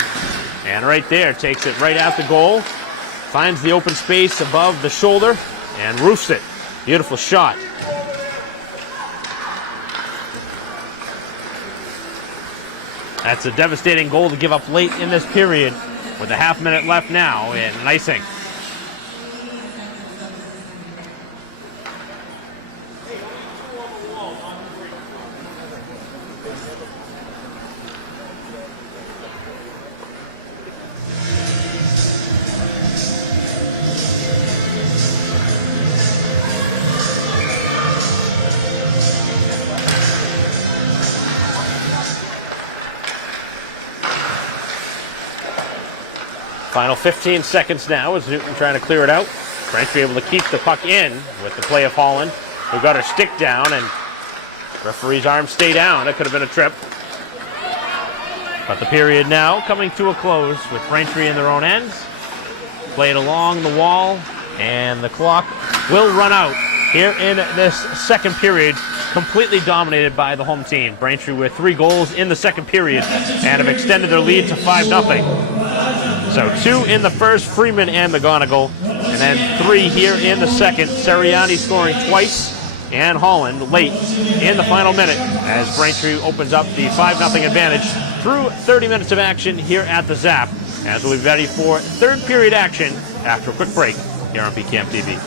And right there, takes it right at the goal, finds the open space above the shoulder, and roofs it. Beautiful shot. That's a devastating goal to give up late in this period with a half minute left now in icing. Final 15 seconds now as Newton trying to clear it out. Braintree able to keep the puck in with the play of Holland, who got her stick down, and referee's arm stay down. It could have been a trip. But the period now coming to a close with Braintree in their own ends. Played along the wall, and the clock will run out here in this second period, completely dominated by the home team. Braintree with 3 goals in the second period and have extended their lead to 5-0. So 2 in the first, Freeman and McGonigal, and then 3 here in the second. Seriani scoring twice, and Holland late in the final minute as Braintree opens up the 5-0 advantage through 30 minutes of action here at the Zap, as we'll be ready for third period action after a quick break here on PCAM TV.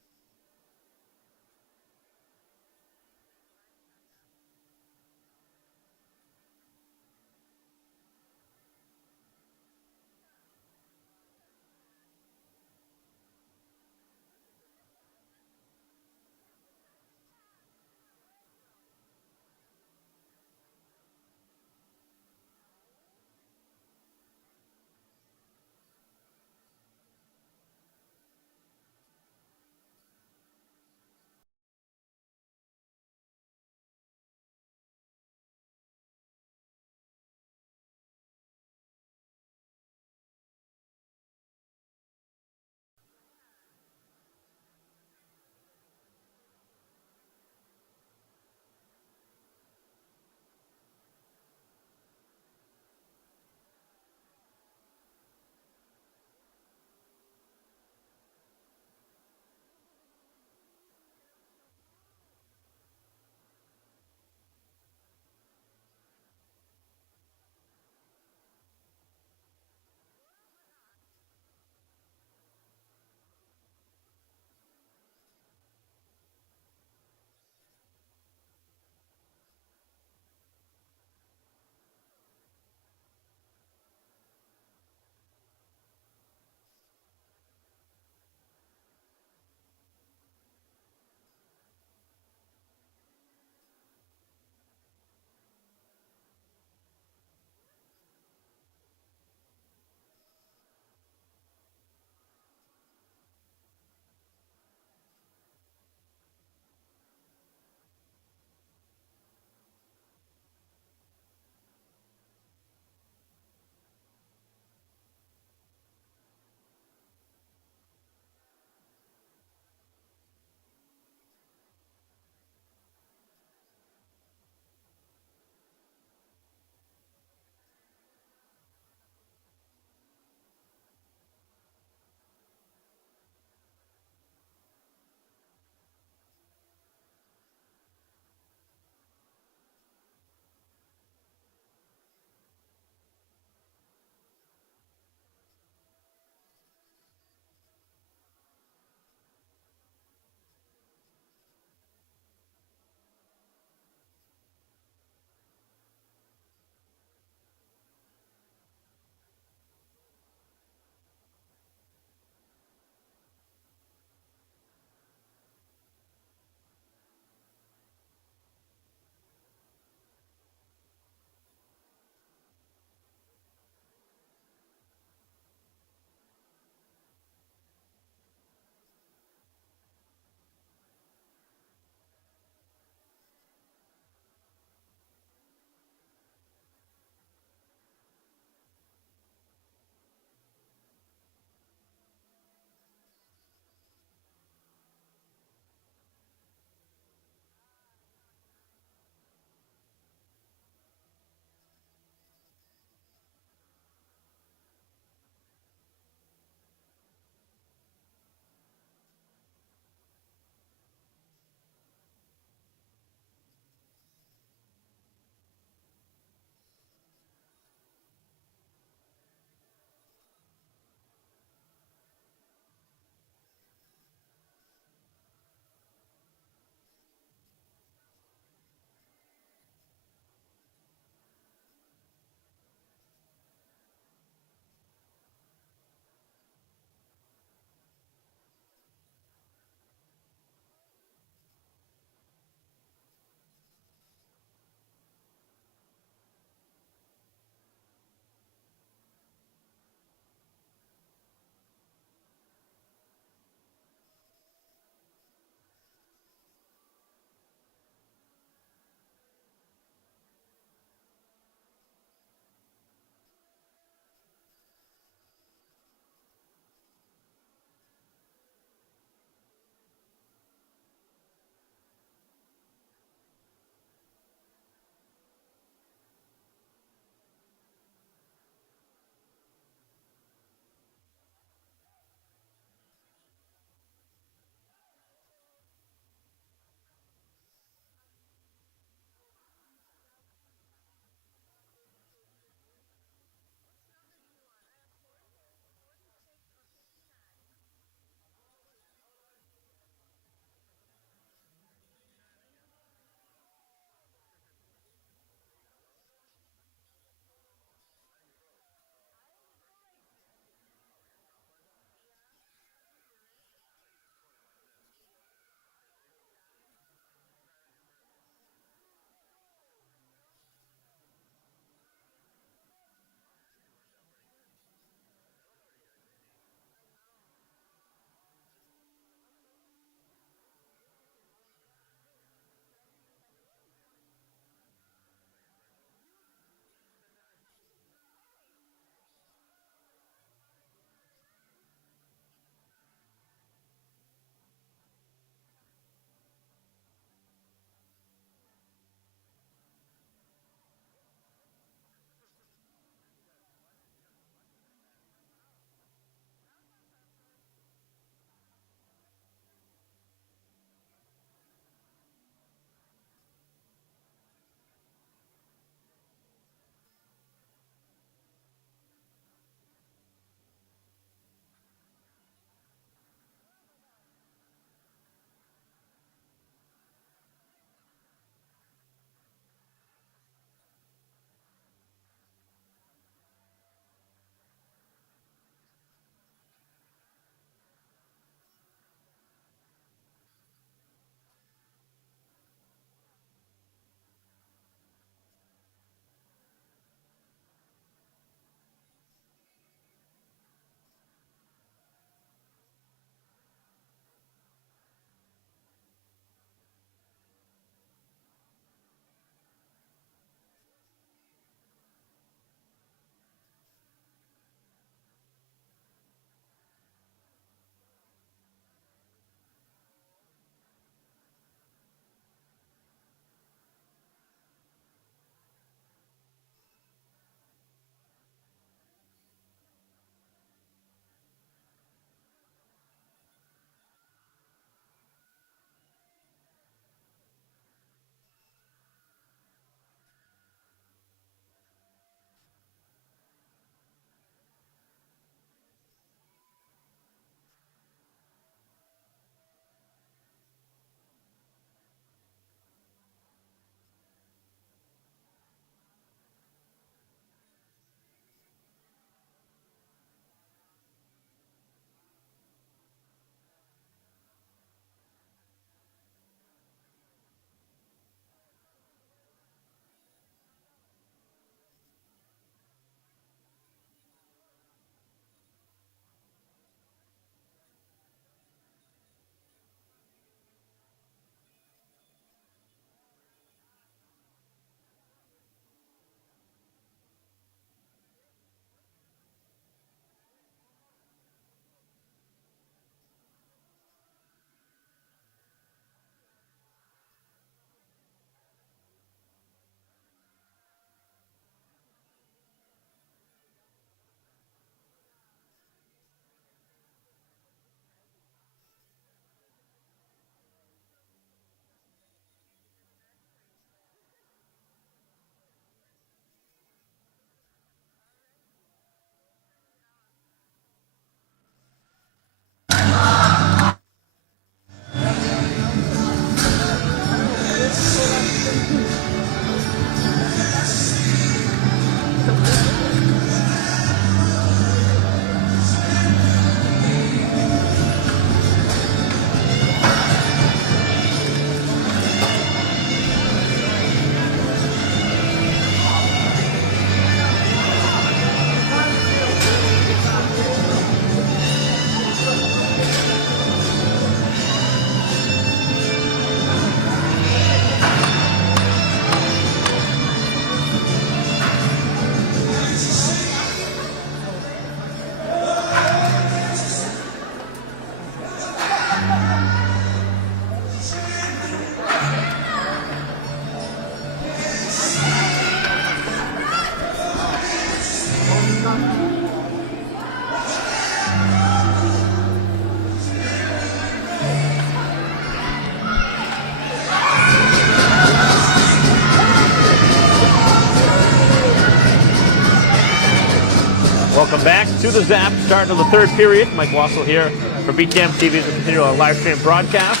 Welcome back to the Zap, start of the third period. Mike Wassel here for BTM TV as we continue our live stream broadcast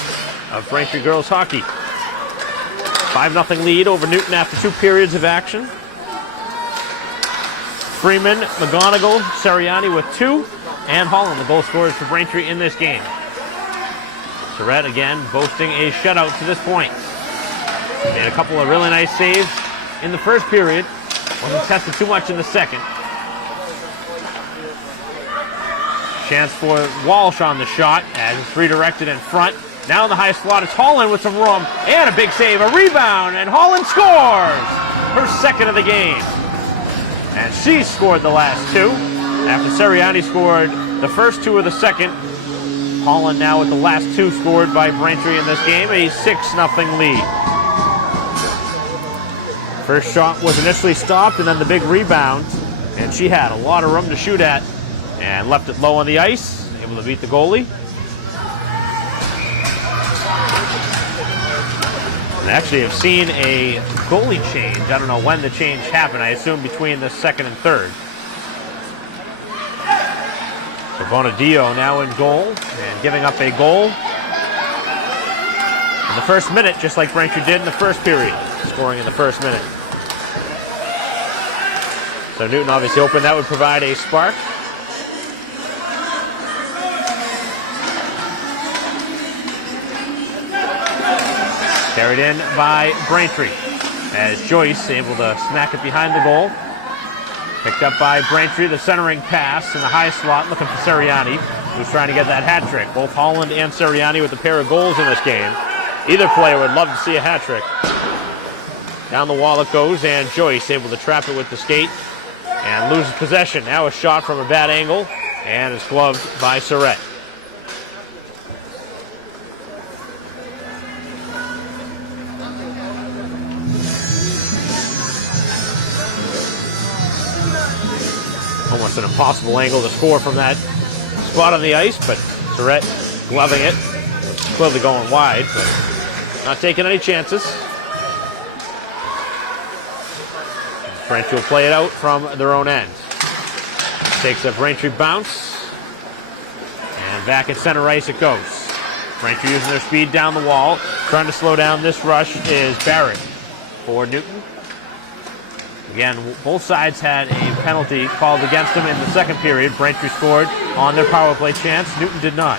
of Braintree girls hockey. 5-0 lead over Newton after 2 periods of action. Freeman, McGonigal, Seriani with 2, and Holland the goal scorers for Braintree in this game. Surratt again boasting a shutout to this point. Made a couple of really nice saves in the first period. Wasn't tested too much in the second. Chance for Walsh on the shot as it's redirected in front. Now in the high slot, it's Holland with some room and a big save, a rebound, and Holland scores her second of the game. And she scored the last 2 after Seriani scored the first 2 of the second. Holland now with the last 2 scored by Braintree in this game, a 6-0 lead. First shot was initially stopped, and then the big rebound, and she had a lot of room to shoot at and left it low on the ice, able to beat the goalie. And actually have seen a goalie change. I don't know when the change happened. I assume between the second and third. So Bonadio now in goal and giving up a goal in the first minute, just like Braintree did in the first period, scoring in the first minute. So Newton obviously hoping that would provide a spark. Carried in by Braintree as Joyce able to smack it behind the goal. Picked up by Braintree, the centering pass in the high slot, looking for Seriani, who's trying to get that hat trick. Both Holland and Seriani with a pair of goals in this game. Either player would love to see a hat trick. Down the wall it goes, and Joyce able to trap it with the skate and loses possession. Now a shot from a bad angle, and it's gloved by Surratt. Almost an impossible angle to score from that spot on the ice, but Surratt gloving it. Clearly going wide, but not taking any chances. Braintree will play it out from their own end. Takes a Braintree bounce, and back at center ice it goes. Braintree using their speed down the wall. Trying to slow down this rush is Barrett for Newton. Again, both sides had a penalty called against them in the second period. Braintree scored on their power play chance. Newton did not.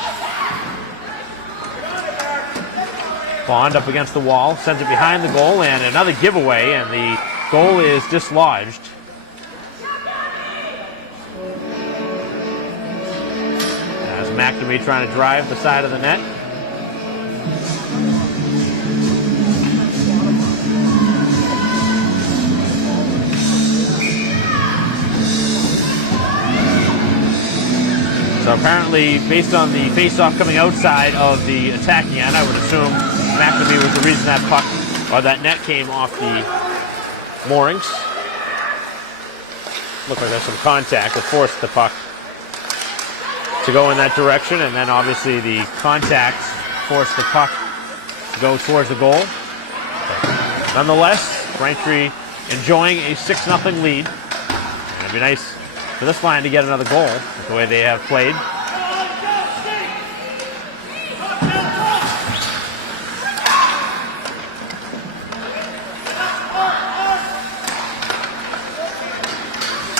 Bond up against the wall, sends it behind the goal, and another giveaway, and the goal is dislodged. As McNamee trying to drive the side of the net. So apparently, based on the face-off coming outside of the attacking end, I would assume McNamee was the reason that puck, or that net came off the moorings. Looked like there's some contact that forced the puck to go in that direction, and then obviously the contact forced the puck to go towards the goal. But nonetheless, Braintree enjoying a 6-0 lead. And it'd be nice for this line to get another goal with the way they have played.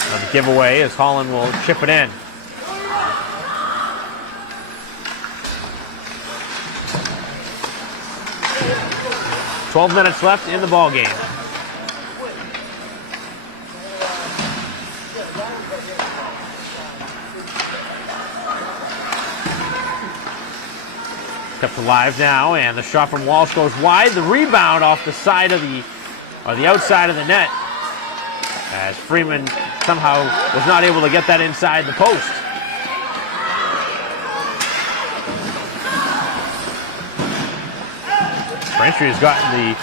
Another giveaway as Holland will chip it in. "12 minutes left in the ball game. Kept alive now, and the shot from Walsh goes wide. The rebound off the side of the outside of the net, as Freeman somehow was not able to get that inside the post. Braintree has gotten the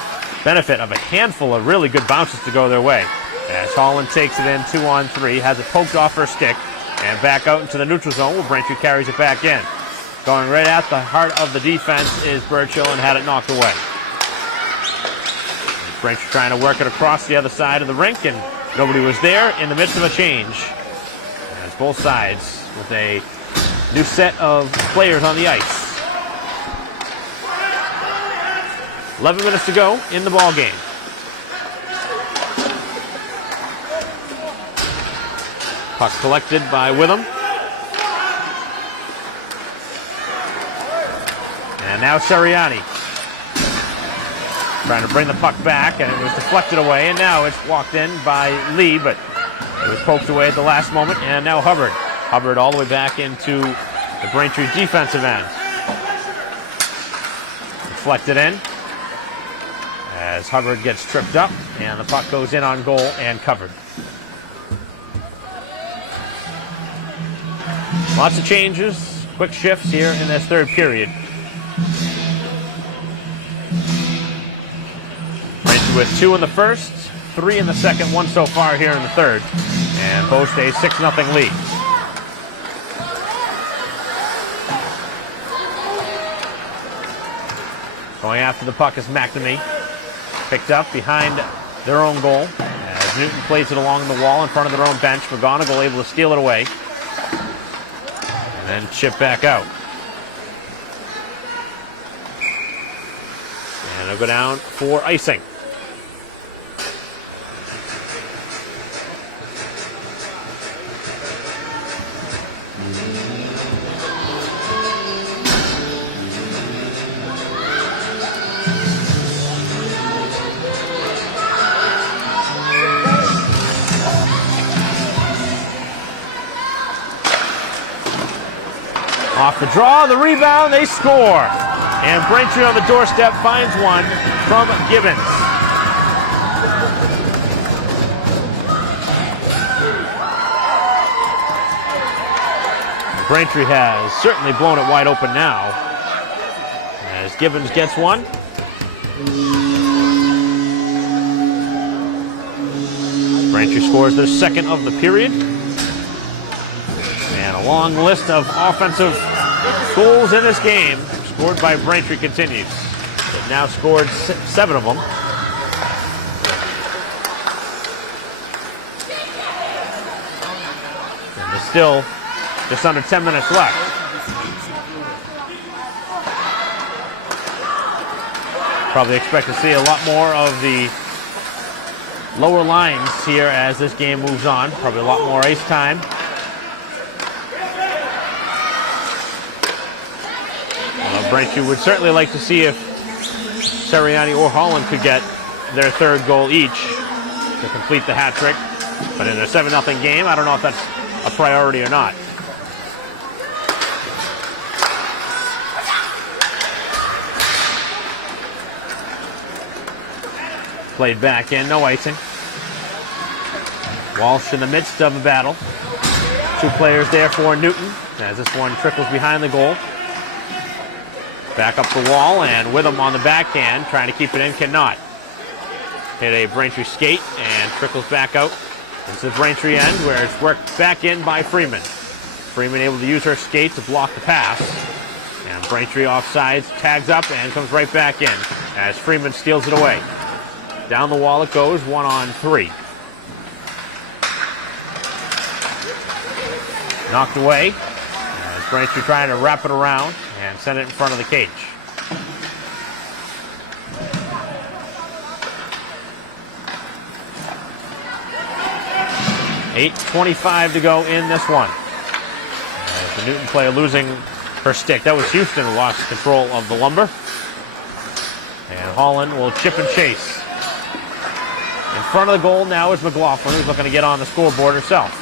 benefit of a handful of really good bounces to go their way. As Holland takes it in 2-on-3, has it poked off her stick, and back out into the neutral zone where Braintree carries it back in. Going right at the heart of the defense is Burchill and had it knocked away. Braintree trying to work it across the other side of the rink, and nobody was there in the midst of a change. As both sides with a new set of players on the ice. 11 minutes to go in the ball game. Puck collected by Witham. And now Seriani trying to bring the puck back, and it was deflected away, and now it's walked in by Lee, but it was poked away at the last moment, and now Hubbard. Hubbard all the way back into the Braintree defensive end. Deflected in as Hubbard gets tripped up, and the puck goes in on goal and covered. Lots of changes, quick shifts here in this third period. Braintree with 2 in the first, 3 in the second, 1 so far here in the third, and boast a 6-0 lead. Going after the puck is McNamee. Picked up behind their own goal as Newton plays it along the wall in front of their own bench. McGonigal able to steal it away. And then chip back out. And they'll go down for icing. Off the draw, the rebound, they score. And Braintree on the doorstep finds one from Gibbons. Braintree has certainly blown it wide open now, as Gibbons gets one. Braintree scores their second of the period. And a long list of offensive goals in this game scored by Braintree continues. They've now scored 7 of them. And there's still just under 10 minutes left. Probably expect to see a lot more of the lower lines here as this game moves on. Probably a lot more ice time. Braintree would certainly like to see if Seriani or Holland could get their third goal each to complete the hat trick. But in a 7-0 game, I don't know if that's a priority or not. Played back in, no icing. Walsh in the midst of a battle. 2 players there for Newton as this one trickles behind the goal. Back up the wall, and with him on the backhand, trying to keep it in, cannot. Hit a Braintree skate and trickles back out into the Braintree end, where it's worked back in by Freeman. Freeman able to use her skate to block the pass. And Braintree offsides, tags up, and comes right back in as Freeman steals it away. Down the wall it goes, 1-on-3. Knocked away as Braintree trying to wrap it around and send it in front of the cage. .8:25 to go in this one. As the Newton player losing her stick. That was Houston who lost control of the lumber. And Holland will chip and chase. In front of the goal now is McLaughlin, who's looking to get on the scoreboard herself.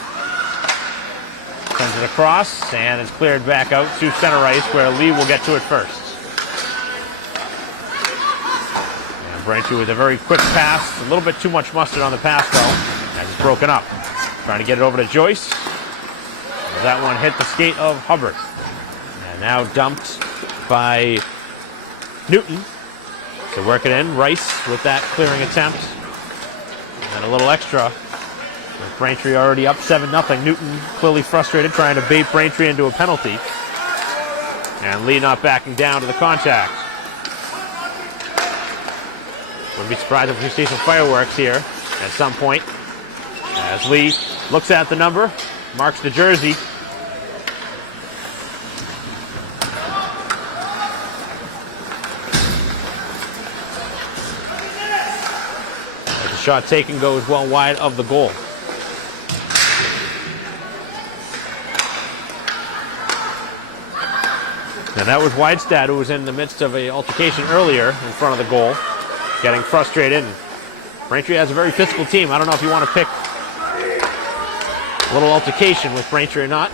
Sends it across, and it's cleared back out to center ice, where Lee will get to it first. And Braintree with a very quick pass. A little bit too much mustard on the pass, though, and it's broken up. Trying to get it over to Joyce. As that one hit the skate of Hubbard. And now dumped by Newton. To work it in, Rice with that clearing attempt. And a little extra. With Braintree already up 7-0. Newton clearly frustrated, trying to bait Braintree into a penalty. And Lee not backing down to the contact. Wouldn't be surprised if we see some fireworks here at some point. As Lee looks at the number, marks the jersey. The shot taken goes well wide of the goal. And that was Widestad, who was in the midst of an altercation earlier in front of the goal, getting frustrated. Braintree has a very physical team. I don't know if you want to pick a little altercation with Braintree or not.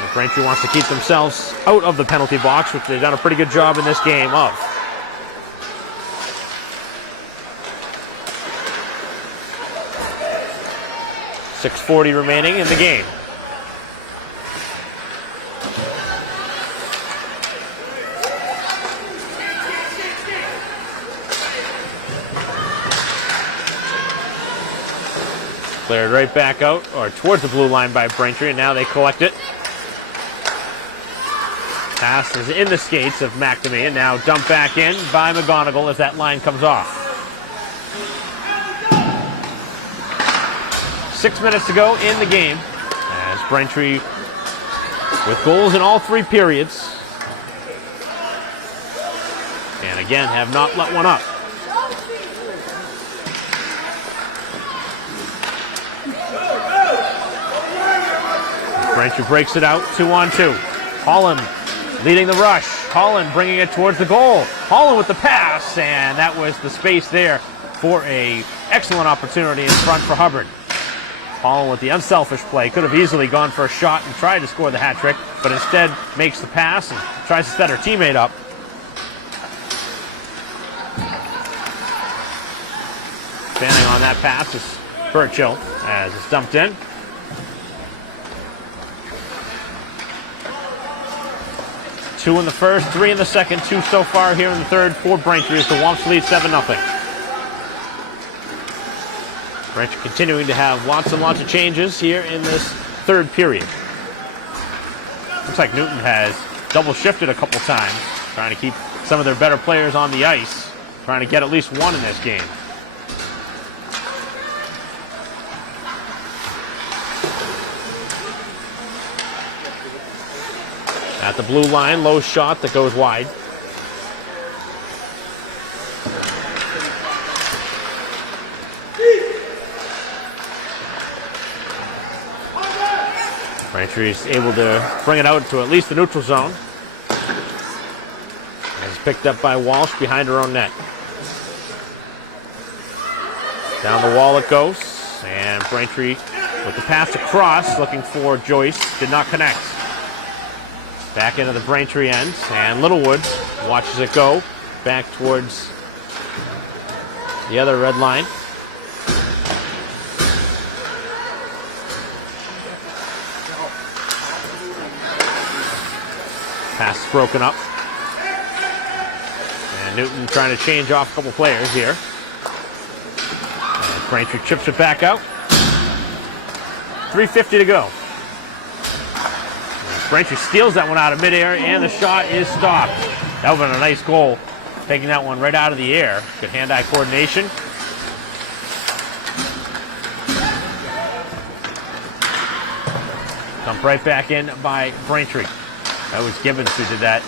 And Braintree wants to keep themselves out of the penalty box, which they've done a pretty good job in this game of. .6:40 remaining in the game. Cleared right back out, or towards the blue line by Braintree, and now they collect it. Pass is in the skates of McNamee, and now dumped back in by McGonigal as that line comes off. 6 minutes to go in the game, as Braintree with goals in all 3 periods. And again, have not let one up. Braintree breaks it out, 2-on-2. Holland leading the rush. Holland bringing it towards the goal. Holland with the pass, and that was the space there for an excellent opportunity in front for Hubbard. Holland with the unselfish play. Could have easily gone for a shot and tried to score the hat trick, but instead makes the pass and tries to set her teammate up. Standing on that pass is Burchill as it's dumped in. Two in the first, 3 in the second, 2 so far here in the third for Braintree as the Womps lead 7-0. Braintree continuing to have lots and lots of changes here in this third period. Looks like Newton has double shifted a couple times, trying to keep some of their better players on the ice, trying to get at least one in this game. At the blue line, low shot that goes wide. Braintree is able to bring it out to at least the neutral zone. And it's picked up by Walsh behind her own net. Down the wall it goes, and Braintree with the pass across, looking for Joyce, did not connect. Back into the Braintree end, and Littlewood watches it go back towards the other red line. Pass is broken up. And Newton trying to change off a couple players here. And Braintree chips it back out. 3:50 to go. Braintree steals that one out of midair, and the shot is stopped. That would have been a nice goal, taking that one right out of the air. Good hand-eye coordination. Dumped right back in by Braintree. That was Gibbons who did that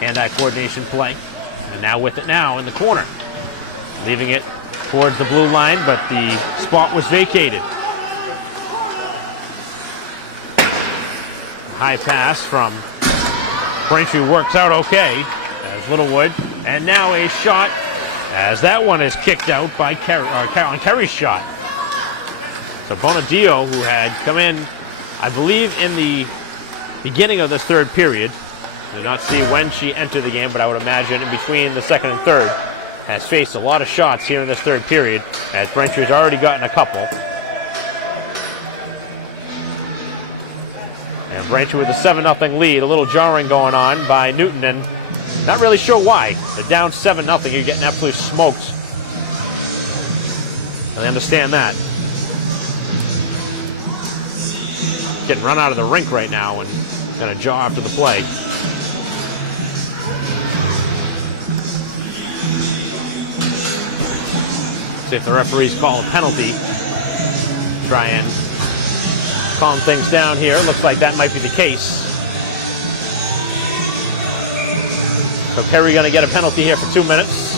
hand-eye coordination play. And now with it now in the corner. Leaving it towards the blue line, but the spot was vacated. High pass from Braintree works out okay as Littlewood. And now a shot as that one is kicked out by on Kerry's shot. So Bonadio, who had come in, I believe, in the beginning of this third period. Did not see when she entered the game, but I would imagine in between the second and third, has faced a lot of shots here in this third period, as Braintree's already gotten a couple. And Braintree with a 7-0 lead, a little jarring going on by Newton, and not really sure why. They're down 7-0, you're getting absolutely smoked. And they understand that. Getting run out of the rink right now and got a jaw after the play. See if the referees call a penalty. try and calm things down here. Looks like that might be the case. So Perry going to get a penalty here for 2 minutes.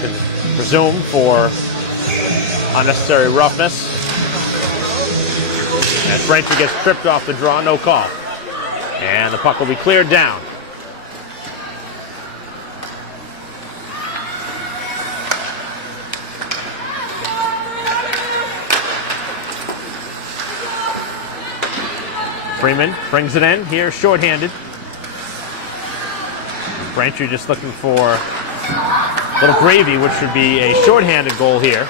Can presume for unnecessary roughness. As Braintree gets tripped off the draw, no call. And the puck will be cleared down. Freeman brings it in here, shorthanded. Braintree just looking for a little gravy, which would be a shorthanded goal here.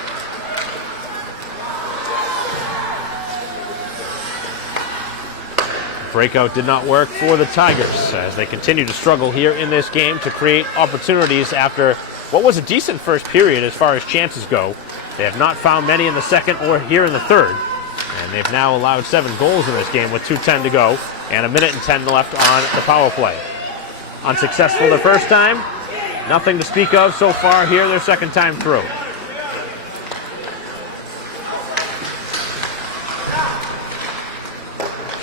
Breakout did not work for the Tigers as they continue to struggle here in this game to create opportunities after what was a decent first period as far as chances go. They have not found many in the second or here in the third. And they've now allowed 7 goals in this game with 2:10 to go and 1:10 left on the power play. Unsuccessful the first time. Nothing to speak of so far here their second time through.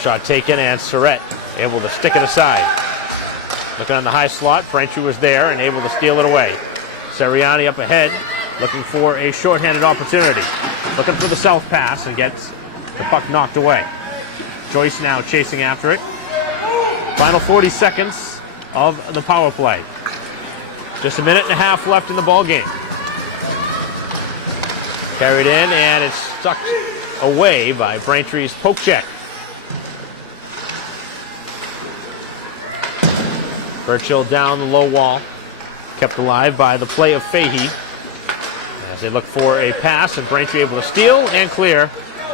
Shot taken and Surratt able to stick it aside. Looking on the high slot, Braintree was there and able to steal it away. Seriani up ahead, looking for a shorthanded opportunity. Looking for the south pass and gets the puck knocked away. Joyce now chasing after it. Final 40 seconds of the power play. Just 1.5 minutes left in the ball game. Carried in and it's sucked away by Braintree's poke check. Burchill down the low wall, kept alive by the play of Fahey as they look for a pass, and Braintree able to steal and clear,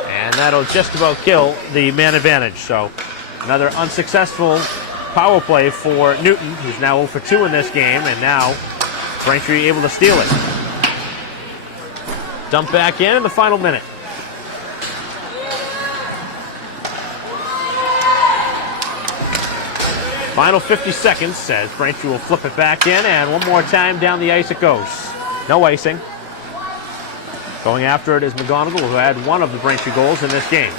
and that'll just about kill the man advantage. So another unsuccessful power play for Newton, who's now 0 for 2 in this game, and now Braintree able to steal it. Dump back in the final minute. Final 50 seconds says Braintree will flip it back in, and one more time down the ice it goes. No icing. Going after it is McGonigal, who had one of the Braintree goals in this game.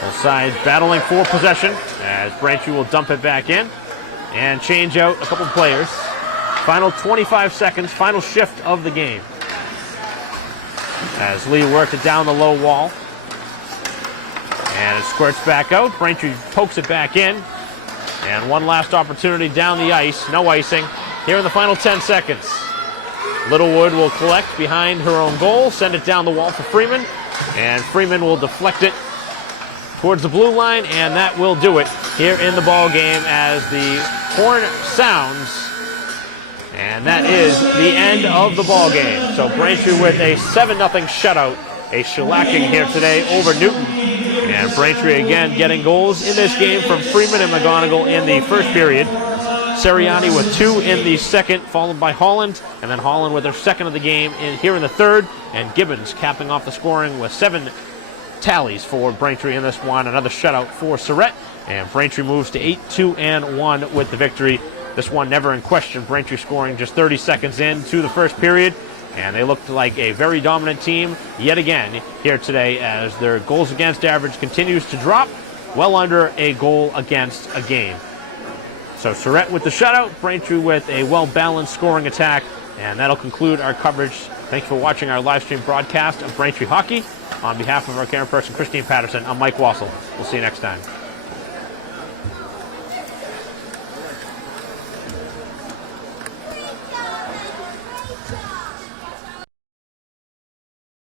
Both sides battling for possession as Braintree will dump it back in and change out a couple players. Final 25 seconds, final shift of the game. As Lee worked it down the low wall. And it squirts back out. Braintree pokes it back in. And one last opportunity down the ice. No icing. Here in the final 10 seconds. Littlewood will collect behind her own goal. Send it down the wall for Freeman. And Freeman will deflect it towards the blue line. And that will do it here in the ball game as the horn sounds. And that is the end of the ball game. So Braintree with a 7-0 shutout, a shellacking here today over Newton. And Braintree again getting goals in this game from Freeman and McGonigal in the first period. Seriani with 2 in the second, followed by Holland. And then Holland with her second of the game here in the third. And Gibbons capping off the scoring with 7 tallies for Braintree in this one. Another shutout for Surratt. And Braintree moves to 8-2-1 with the victory. This one never in question. Braintree scoring just 30 seconds into the first period. And they looked like a very dominant team yet again here today as their goals against average continues to drop, well under a goal against a game. So Surratt with the shutout, Braintree with a well-balanced scoring attack, and that'll conclude our coverage. Thank you for watching our live stream broadcast of Braintree Hockey. On behalf of our camera person, Christine Patterson, I'm Mike Wassel. We'll see you next time.